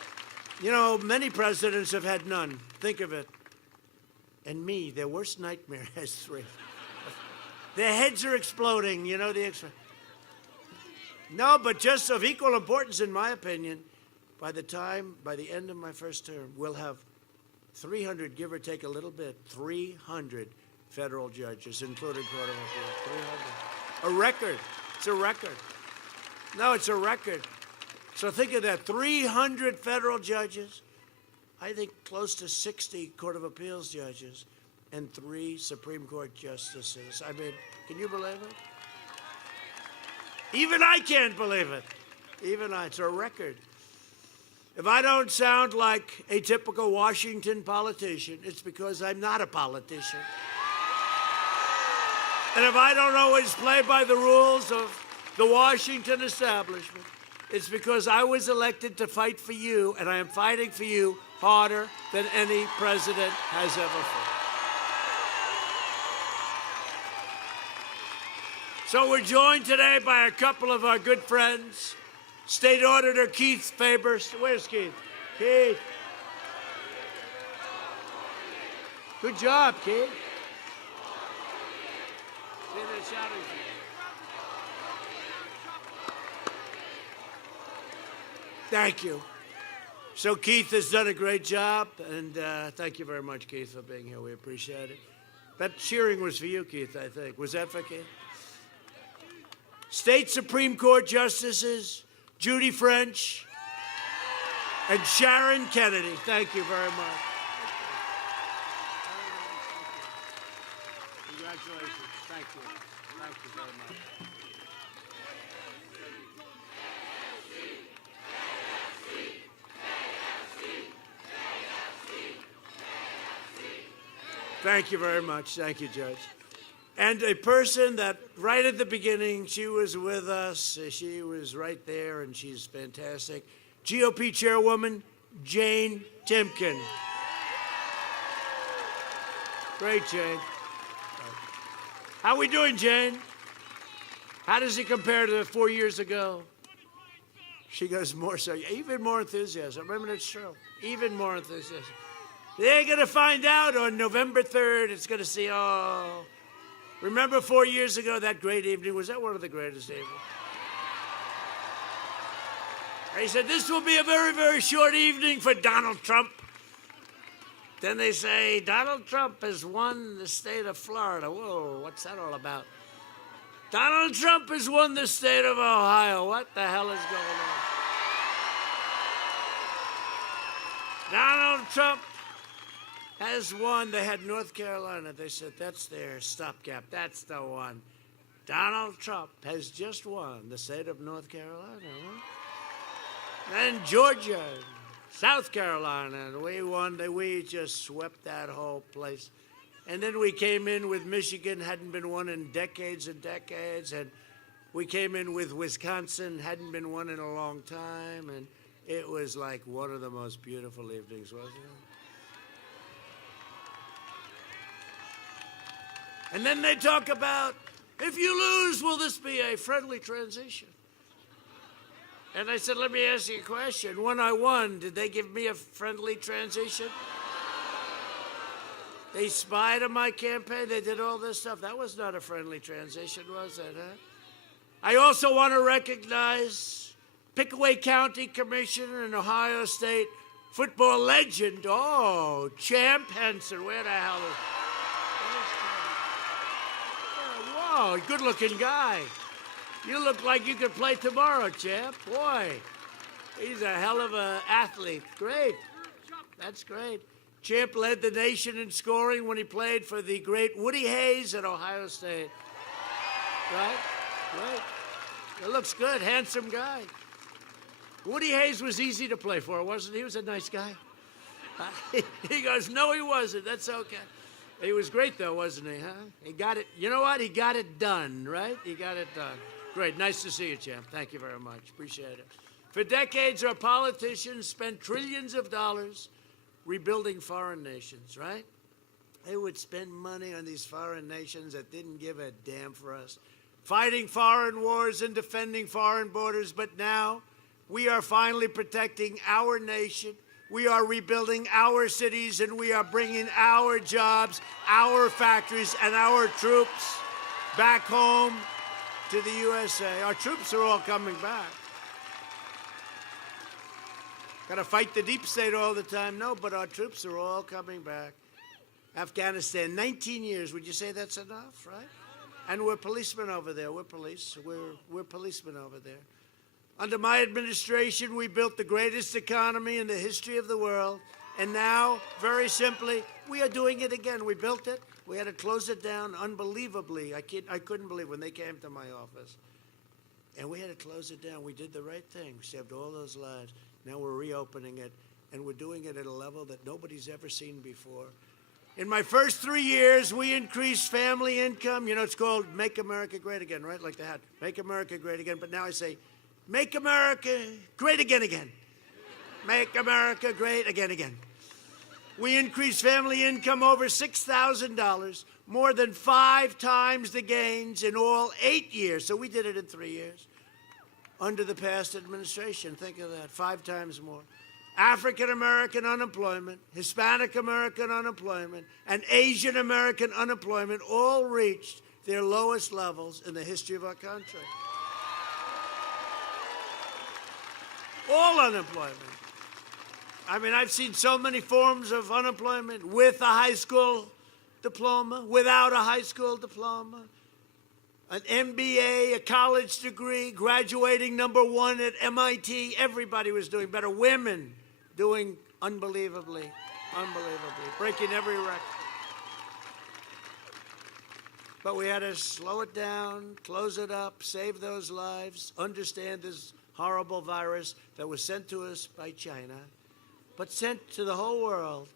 You know, many presidents have had none. Think of it. And me, their worst nightmare has 3. Their heads are exploding, you know, No, but just of equal importance, in my opinion, by the end of my first term, we'll have 300, give or take a little bit, 300 federal judges, including Court of Appeals. 300. A record. It's a record. No, it's a record. So think of that, 300 federal judges, I think close to 60 Court of Appeals judges, and 3 Supreme Court justices. I mean, can you believe it? Even I can't believe it. Even I. It's a record. If I don't sound like a typical Washington politician, it's because I'm not a politician. And if I don't always play by the rules of the Washington establishment, it's because I was elected to fight for you, and I am fighting for you harder than any president has ever fought. So we're joined today by a couple of our good friends. State Auditor Keith Faber. Where's Keith? Keith. Good job, Keith. See, they're shouting for you. Thank you. So Keith has done a great job, and thank you very much, Keith, for being here. We appreciate it. That cheering was for you, Keith, I think. Was that for Keith? State Supreme Court Justices Judy French and Sharon Kennedy. Thank you very much. Congratulations. Thank you. Thank you very much. Thank you very much. Thank you, Judge. And a person that right at the beginning, she was with us. She was right there, and she's fantastic. GOP Chairwoman Jane Timken. Great, Jane. How we doing, Jane? How does it compare to 4 years ago? She goes more so, even more enthusiasm. Remember, it's true. Even more enthusiasm. They're going to find out on November 3rd. It's going to see, oh. Remember 4 years ago, that great evening? Was that one of the greatest evenings? They said, this will be a very, very short evening for Donald Trump. Then they say, Donald Trump has won the state of Florida. Whoa, what's that all about? Donald Trump has won the state of Ohio. What the hell is going on? Donald Trump has won. They had North Carolina. They said, that's their stopgap. That's the one. Donald Trump has just won the state of North Carolina. Huh? Then Georgia, South Carolina, and we won. We just swept that whole place. And then we came in with Michigan, hadn't been won in decades and decades. And we came in with Wisconsin, hadn't been won in a long time. And it was like one of the most beautiful evenings, wasn't it? And then they talk about, if you lose, will this be a friendly transition? And I said, let me ask you a question. When I won, did they give me a friendly transition? They spied on my campaign. They did all this stuff. That was not a friendly transition, was it, huh? I also want to recognize Pickaway County Commissioner and Ohio State football legend, Champ Henson. Where the hell is... Whoa, good-looking guy. You look like you could play tomorrow, Champ. Boy, he's a hell of an athlete. Great. That's great. Champ led the nation in scoring when he played for the great Woody Hayes at Ohio State. Right? Great. It looks good. Handsome guy. Woody Hayes was easy to play for, wasn't he? He was a nice guy. He goes, no, he wasn't. That's okay. He was great, though, wasn't he, huh? He got it. You know what? He got it done, right? He got it done. Great. Nice to see you, Champ. Thank you very much. Appreciate it. For decades, our politicians spent trillions of dollars rebuilding foreign nations, right? They would spend money on these foreign nations that didn't give a damn for us, fighting foreign wars and defending foreign borders. But now we are finally protecting our nation. We are rebuilding our cities, and we are bringing our jobs, our factories, and our troops back home to the USA. Our troops are all coming back. Got to fight the deep state all the time. No, but our troops are all coming back. Afghanistan, 19 years. Would you say that's enough, right? And we're policemen over there. We're police. We're policemen over there. Under my administration, we built the greatest economy in the history of the world. And now, very simply, we are doing it again. We built it. We had to close it down unbelievably. I couldn't believe when they came to my office. And we had to close it down. We did the right thing. We saved all those lives. Now we're reopening it, and we're doing it at a level that nobody's ever seen before. In my first 3 years, we increased family income. You know, it's called Make America Great Again, right? Like that. Make America Great Again. But now I say, Make America Great Again, again. Make America Great Again, again. We increased family income over $6,000, more than 5 times the gains in all 8 years. So we did it in 3 years. Under the past administration, think of that, 5 times more. African-American unemployment, Hispanic-American unemployment, and Asian-American unemployment all reached their lowest levels in the history of our country. All unemployment. I mean, I've seen so many forms of unemployment with a high school diploma, without a high school diploma, an MBA, a college degree, graduating #1 at MIT. Everybody was doing better. Women doing unbelievably, breaking every record. But we had to slow it down, close it up, save those lives, understand this horrible virus that was sent to us by China, but sent to the whole world,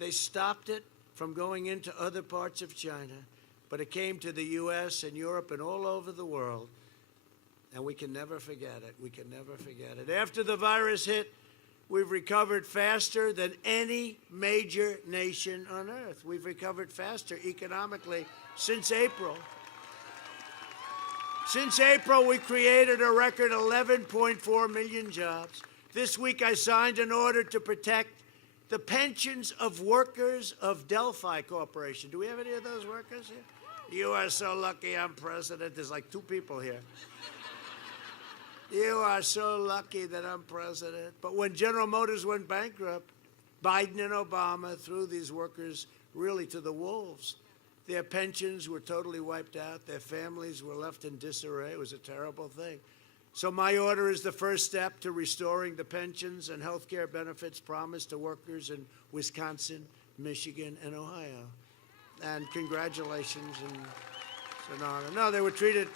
They stopped it from going into other parts of China, but it came to the U.S. and Europe and all over the world, and we can never forget it. We can never forget it. After the virus hit, we've recovered faster than any major nation on earth. We've recovered faster economically since April. Since April, we created a record 11.4 million jobs. This week, I signed an order to protect the pensions of workers of Delphi Corporation. Do we have any of those workers here? You are so lucky I'm president. There's like 2 people here. You are so lucky that I'm president. But when General Motors went bankrupt, Biden and Obama threw these workers really to the wolves. Their pensions were totally wiped out. Their families were left in disarray. It was a terrible thing. So my order is the first step to restoring the pensions and health care benefits promised to workers in Wisconsin, Michigan, and Ohio. And congratulations, and it's an honor. No, they were treated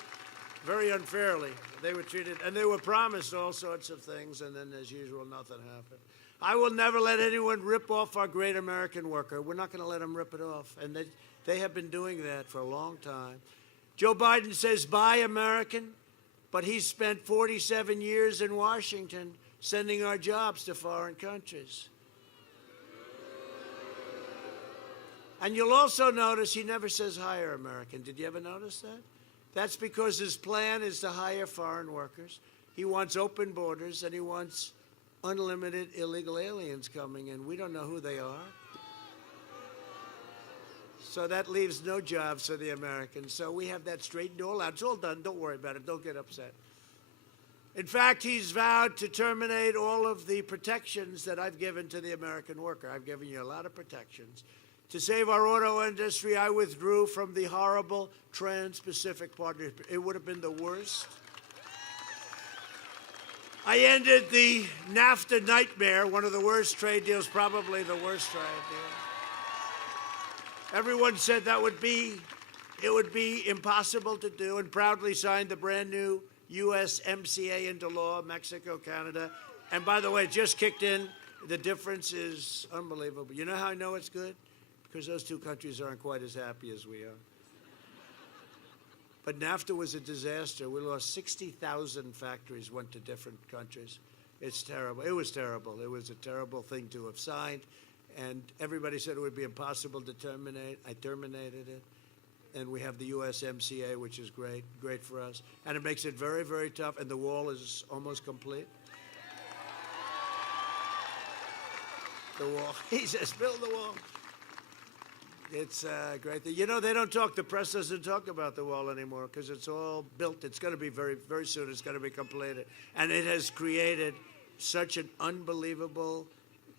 very unfairly. They were treated, and they were promised all sorts of things, and then, as usual, nothing happened. I will never let anyone rip off our great American worker. We're not going to let them rip it off, and they have been doing that for a long time. Joe Biden says, buy American, but he's spent 47 years in Washington sending our jobs to foreign countries. And you'll also notice he never says hire American. Did you ever notice that? That's because his plan is to hire foreign workers. He wants open borders, and he wants unlimited illegal aliens coming in. We don't know who they are. So that leaves no jobs for the Americans. So we have that straightened all out. It's all done. Don't worry about it. Don't get upset. In fact, he's vowed to terminate all of the protections that I've given to the American worker. I've given you a lot of protections. To save our auto industry, I withdrew from the horrible Trans-Pacific Partnership. It would have been the worst. I ended the NAFTA nightmare, one of the worst trade deals, probably the worst trade deal. Everyone said it would be impossible to do, and proudly signed the brand new USMCA into law, Mexico, Canada. And by the way, it just kicked in. The difference is unbelievable. You know how I know it's good? Because those two countries aren't quite as happy as we are. But NAFTA was a disaster. We lost 60,000 factories, went to different countries. It's terrible. It was terrible. It was a terrible thing to have signed. And everybody said it would be impossible to terminate. I terminated it. And we have the USMCA, which is great for us. And it makes it very, very tough. And the wall is almost complete. The wall. He says, build the wall. It's a great thing. You know, they don't talk, the press doesn't talk about the wall anymore because it's all built. It's going to be very, very soon, it's going to be completed. And it has created such an unbelievable,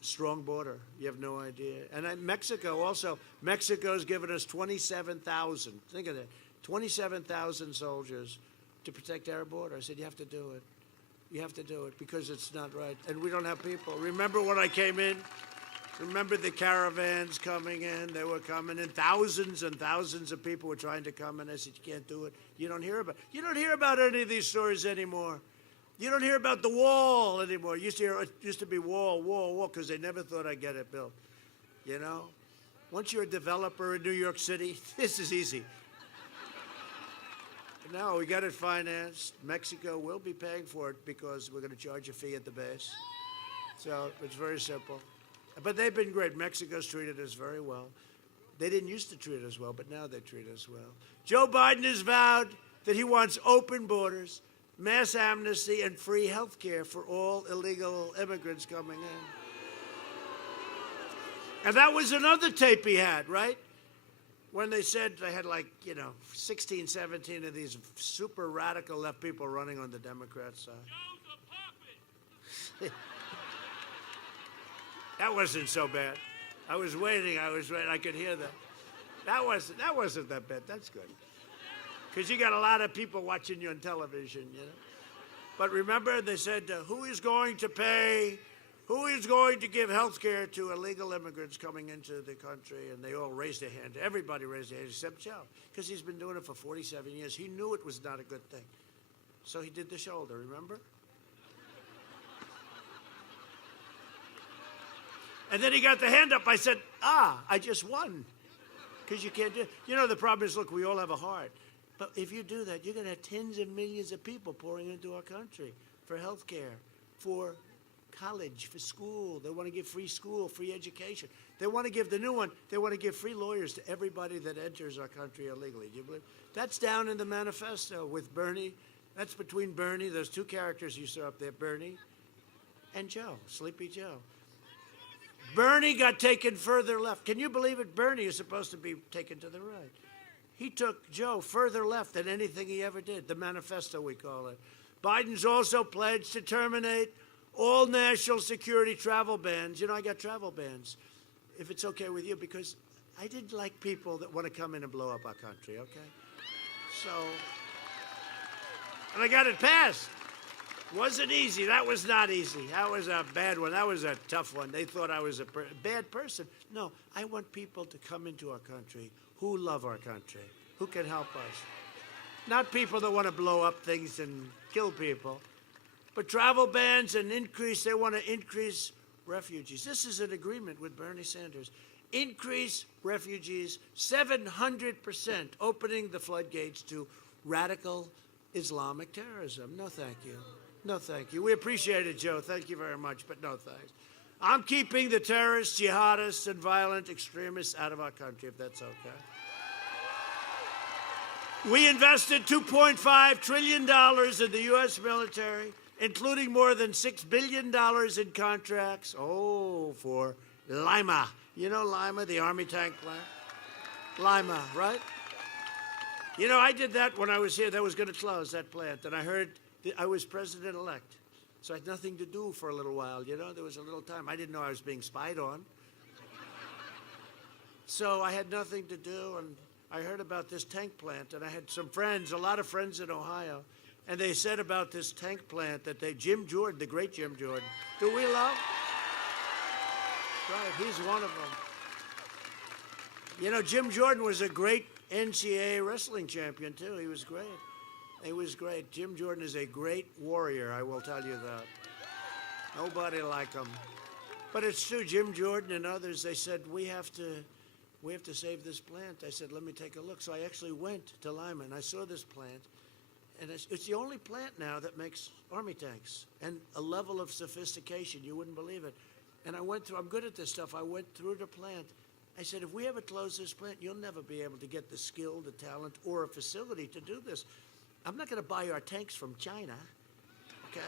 strong border. You have no idea. And Mexico also, Mexico's given us 27,000, think of that, 27,000 soldiers to protect our border. I said, you have to do it. You have to do it because it's not right. And we don't have people. Remember when I came in? Remember the caravans coming in? They were coming in. Thousands and thousands of people were trying to come in. I said, you can't do it. You don't hear about any of these stories anymore. You don't hear about the wall anymore. It used to be wall, because they never thought I'd get it built. You know? Once you're a developer in New York City, this is easy. No, we got it financed. Mexico will be paying for it because we're going to charge a fee at the base. So it's very simple. But they've been great. Mexico's treated us very well. They didn't used to treat us well, but now they treat us well. Joe Biden has vowed that he wants open borders, mass amnesty, and free health care for all illegal immigrants coming in. And that was another tape he had, right? When they said they had 16, 17 of these super radical left people running on the Democrat side. Joe's a puppet! That wasn't so bad. I was waiting. I could hear that. That wasn't that bad. That's good. Because you got a lot of people watching you on television, you know. But remember, they said, who is going to give health care to illegal immigrants coming into the country? And they all raised their hand. Everybody raised their hand except Joe, because he's been doing it for 47 years. He knew it was not a good thing. So he did the shoulder, remember? And then he got the hand up. I said, I just won. Because you can't do it. You know, the problem is, look, we all have a heart. But if you do that, you're going to have tens of millions of people pouring into our country for health care, for college, for school. They want to give free school, free education. They want to give the new one, they want to give free lawyers to everybody that enters our country illegally. Do you believe? That's down in the manifesto with Bernie. That's between Bernie, those two characters you saw up there, Bernie and Joe, Sleepy Joe. Bernie got taken further left. Can you believe it? Bernie is supposed to be taken to the right. He took Joe further left than anything he ever did, the manifesto we call it. Biden's also pledged to terminate all national security travel bans. You know, I got travel bans, if it's okay with you, because I didn't like people that want to come in and blow up our country, okay? So, and I got it passed. Wasn't easy. That was not easy. That was a bad one. That was a tough one. They thought I was a bad person. No, I want people to come into our country who love our country, who can help us. Not people that want to blow up things and kill people, but travel bans and they want to increase refugees. This is an agreement with Bernie Sanders. Increase refugees 700%, opening the floodgates to radical Islamic terrorism. No, thank you. No, thank you. We appreciate it, Joe. Thank you very much, but no thanks. I'm keeping the terrorists, jihadists, and violent extremists out of our country, if that's okay. We invested $2.5 trillion in the U.S. military, including more than $6 billion in contracts. Oh, for Lima. You know Lima, the Army tank plant? Lima, right? You know, I did that when I was here. That was going to close, that plant. And I heard I was president-elect. So I had nothing to do for a little while, you know? There was a little time. I didn't know I was being spied on. So I had nothing to do, and I heard about this tank plant, and I had some friends, a lot of friends in Ohio, and they said about this tank plant that Jim Jordan, the great Jim Jordan, do we love? Right, he's one of them. You know, Jim Jordan was a great NCAA wrestling champion, too. He was great. He was great. Jim Jordan is a great warrior, I will tell you that. Nobody like him. But it's true, Jim Jordan and others, they said, we have to save this plant. I said, let me take a look. So I actually went to Lima, and I saw this plant. And it's the only plant now that makes Army tanks, and a level of sophistication, you wouldn't believe it. And I went through, I'm good at this stuff, I went through the plant. I said, if we ever close this plant, you'll never be able to get the skill, the talent, or a facility to do this. I'm not going to buy our tanks from China, okay?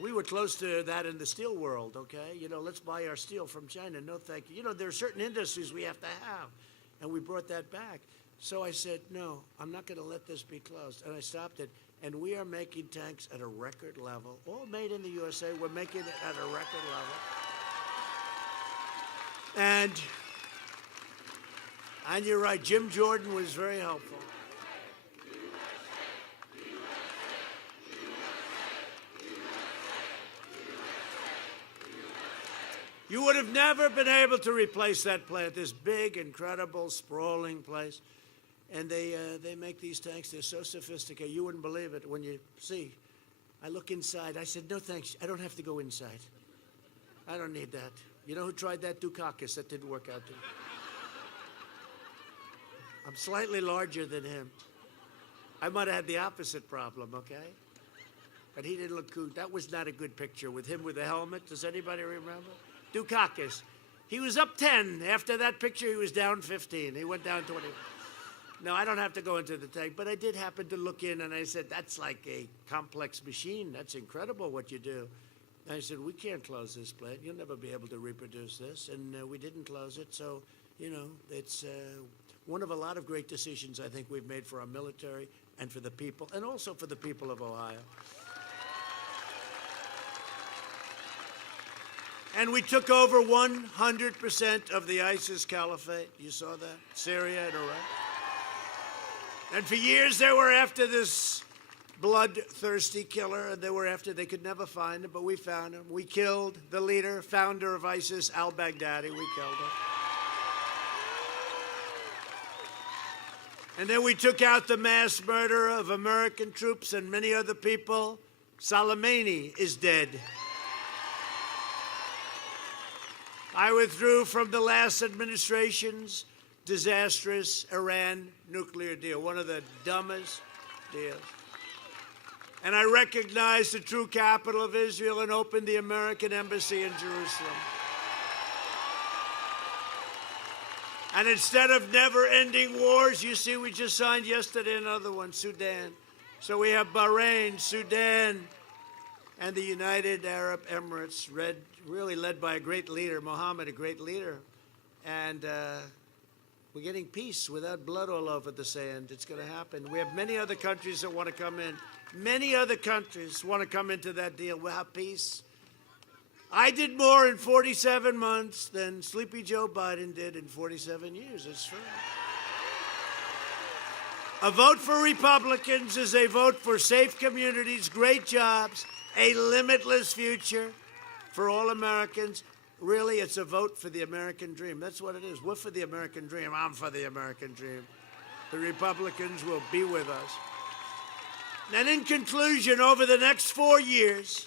We were close to that in the steel world, okay? You know, let's buy our steel from China. No, thank you. You know, there are certain industries we have to have, and we brought that back. So I said, no, I'm not going to let this be closed, and I stopped it. And we are making tanks at a record level, all made in the USA. We're making it at a record level. And you're right, Jim Jordan was very helpful. You would have never been able to replace that plant, this big, incredible, sprawling place. And they make these tanks. They're so sophisticated. You wouldn't believe it when you see. I look inside. I said, no, thanks. I don't have to go inside. I don't need that. You know who tried that? Dukakis. That didn't work out too. I'm slightly larger than him. I might have had the opposite problem, okay? But he didn't look good. That was not a good picture with him with a helmet. Does anybody remember? Dukakis. He was up 10. After that picture, he was down 15. He went down 20. No, I don't have to go into the tank, but I did happen to look in, and I said, that's like a complex machine. That's incredible what you do. And I said, we can't close this plant. You'll never be able to reproduce this. And we didn't close it. So, you know, it's one of a lot of great decisions I think we've made for our military and for the people, and also for the people of Ohio. And we took over 100% of the ISIS caliphate. You saw that? Syria and Iraq. And for years they were after this bloodthirsty killer, and they could never find him, but we found him. We killed the leader, founder of ISIS, al-Baghdadi. We killed him. And then we took out the mass murderer of American troops and many other people. Soleimani is dead. I withdrew from the last administration's disastrous Iran nuclear deal, one of the dumbest deals. And I recognized the true capital of Israel and opened the American embassy in Jerusalem. And instead of never-ending wars, you see, we just signed yesterday another one, Sudan. So we have Bahrain, Sudan, and the United Arab Emirates, really led by a great leader, Mohammed, a great leader. And we're getting peace without blood all over the sand. It's going to happen. We have many other countries that want to come in. Many other countries want to come into that deal. We'll have peace. I did more in 47 months than Sleepy Joe Biden did in 47 years. It's true. A vote for Republicans is a vote for safe communities, great jobs, a limitless future for all Americans. Really, it's a vote for the American dream. That's what it is. We're for the American dream. I'm for the American dream. The Republicans will be with us. And in conclusion, over the next 4 years,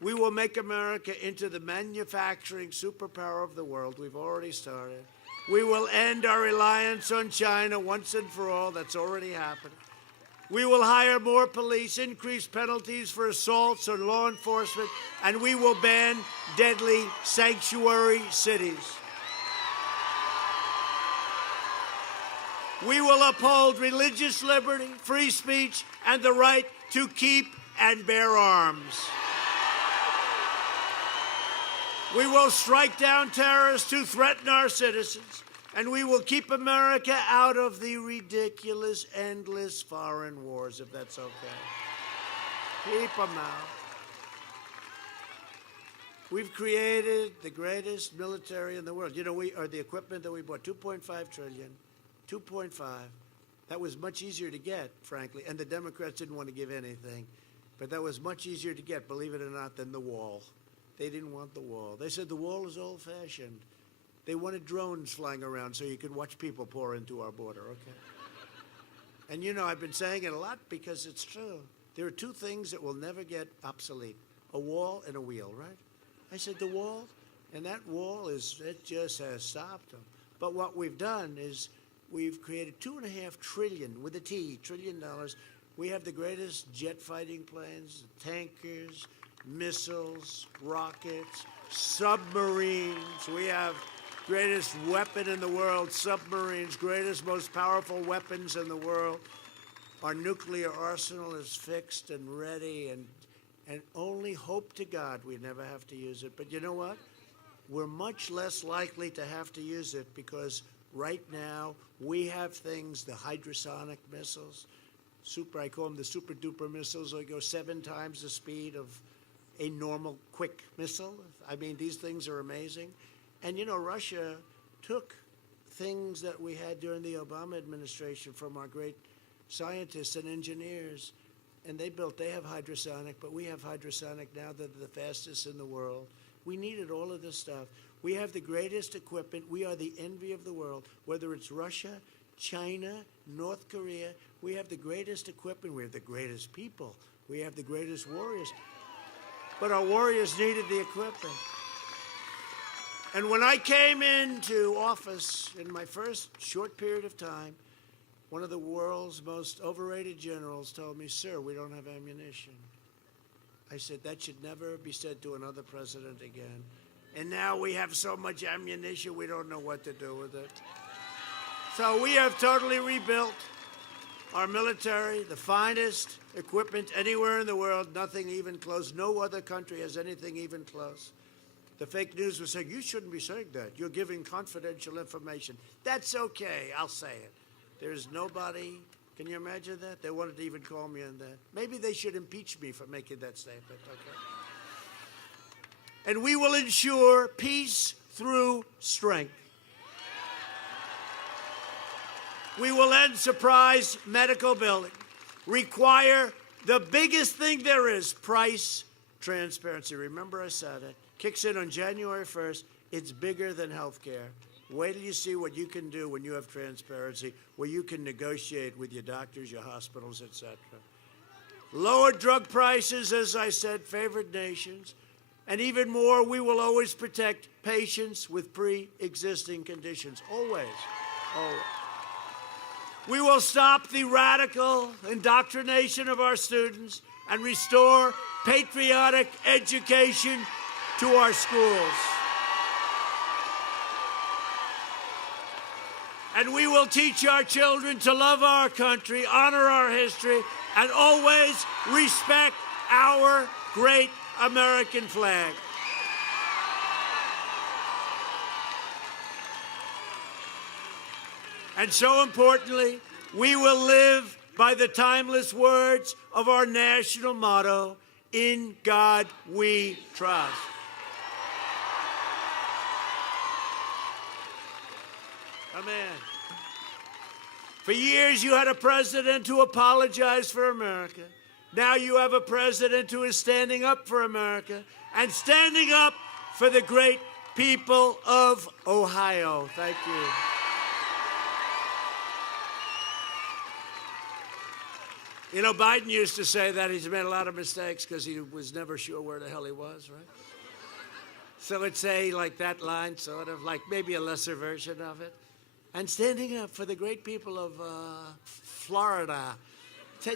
we will make America into the manufacturing superpower of the world. We've already started. We will end our reliance on China once and for all. That's already happened. We will hire more police, increase penalties for assaults on law enforcement, and we will ban deadly sanctuary cities. We will uphold religious liberty, free speech, and the right to keep and bear arms. We will strike down terrorists who threaten our citizens, and we will keep America out of the ridiculous, endless foreign wars, if that's okay. Keep them out. We've created the greatest military in the world. You know, the equipment that we bought, $2.5 trillion, 2.5. That was much easier to get, frankly, and the Democrats didn't want to give anything. But that was much easier to get, believe it or not, than the wall. They didn't want the wall. They said the wall is old-fashioned. They wanted drones flying around so you could watch people pour into our border, okay? And you know, I've been saying it a lot because it's true. There are two things that will never get obsolete, a wall and a wheel, right? I said the wall, and that wall it just has stopped them. But what we've done is we've created $2.5 trillion, with a T, $1 trillion. We have the greatest jet fighting planes, tankers, missiles, rockets, submarines. We have greatest weapon in the world, submarines, greatest, most powerful weapons in the world. Our nuclear arsenal is fixed and ready, and only hope to God we never have to use it. But you know what? We're much less likely to have to use it because right now we have things, the hypersonic missiles, I call them the super-duper missiles. They go 7 times the speed of a normal quick missile. I mean, these things are amazing. And, you know, Russia took things that we had during the Obama administration from our great scientists and engineers, and they have hypersonic, but we have hypersonic now that are the fastest in the world. We needed all of this stuff. We have the greatest equipment. We are the envy of the world, whether it's Russia, China, North Korea. We have the greatest equipment. We have the greatest people. We have the greatest warriors. But our warriors needed the equipment. And when I came into office in my first short period of time, one of the world's most overrated generals told me, "Sir, we don't have ammunition." I said, "That should never be said to another president again." And now we have so much ammunition, we don't know what to do with it. So we have totally rebuilt our military, the finest equipment anywhere in the world, nothing even close. No other country has anything even close. The fake news was saying, "You shouldn't be saying that. You're giving confidential information." That's okay. I'll say it. There's nobody. Can you imagine that? They wanted to even call me on that. Maybe they should impeach me for making that statement, okay? And we will ensure peace through strength. We will end surprise medical billing, require the biggest thing there is, price transparency. Remember I said it. Kicks in on January 1st. It's bigger than health care. Wait till you see what you can do when you have transparency, where you can negotiate with your doctors, your hospitals, etc. Lower drug prices, as I said, favored nations. And even more, we will always protect patients with pre-existing conditions. Always. Always. We will stop the radical indoctrination of our students and restore patriotic education to our schools. And we will teach our children to love our country, honor our history, and always respect our great American flag. And so importantly, we will live by the timeless words of our national motto, "In God we trust." Amen. For years, you had a president who apologized for America. Now you have a president who is standing up for America and standing up for the great people of Ohio. Thank you. You know, Biden used to say that he's made a lot of mistakes because he was never sure where the hell he was, right? So it's like that line, sort of, like maybe a lesser version of it. And standing up for the great people of Florida.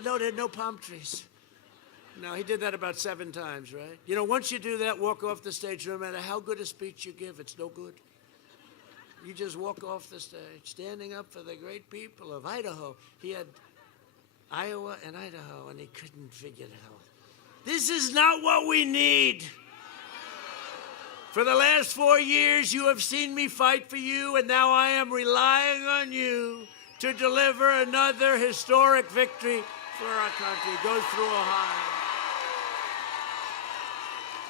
No, there are no palm trees. No, he did that about 7 times, right? You know, once you do that, walk off the stage, no matter how good a speech you give, it's no good. You just walk off the stage, standing up for the great people of Idaho. He had Iowa and Idaho, and he couldn't figure it out. This is not what we need. For the last 4 years, you have seen me fight for you, and now I am relying on you to deliver another historic victory for our country. It goes through Ohio.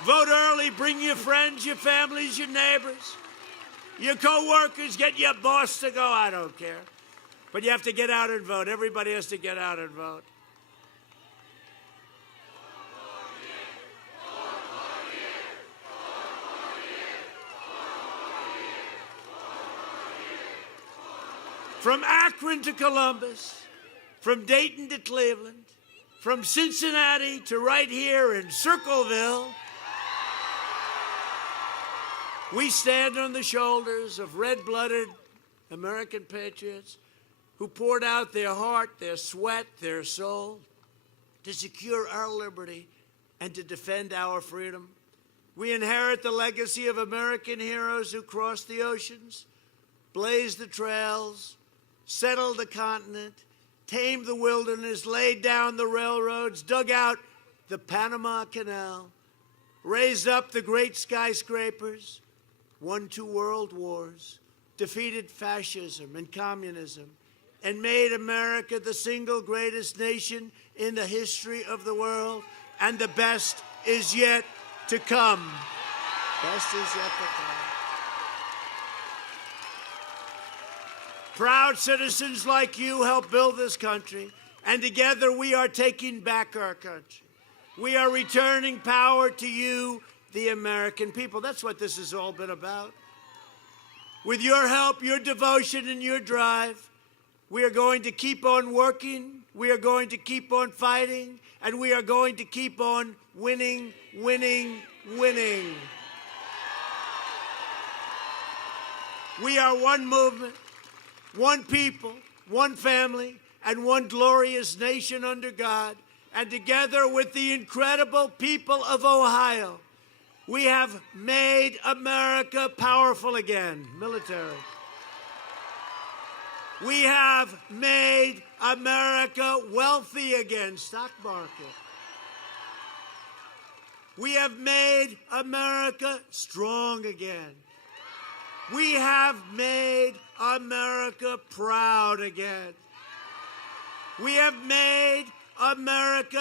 Vote early. Bring your friends, your families, your neighbors, your co-workers. Get your boss to go. I don't care. But you have to get out and vote. Everybody has to get out and vote. From Akron to Columbus, from Dayton to Cleveland, from Cincinnati to right here in Circleville, we stand on the shoulders of red-blooded American patriots who poured out their heart, their sweat, their soul to secure our liberty and to defend our freedom. We inherit the legacy of American heroes who crossed the oceans, blazed the trails, settled the continent, tamed the wilderness, laid down the railroads, dug out the Panama Canal, raised up the great skyscrapers, won 2 world wars, defeated fascism and communism, and made America the single greatest nation in the history of the world. And the best is yet to come. Best is yet to come. Proud citizens like you help build this country, and together we are taking back our country. We are returning power to you, the American people. That's what this has all been about. With your help, your devotion, and your drive, we are going to keep on working, we are going to keep on fighting, and we are going to keep on winning, winning, winning. We are one movement, one people, one family, and one glorious nation under God. And together with the incredible people of Ohio, we have made America powerful again, military. We have made America wealthy again, stock market. We have made America strong again. We have made America proud again. We have made America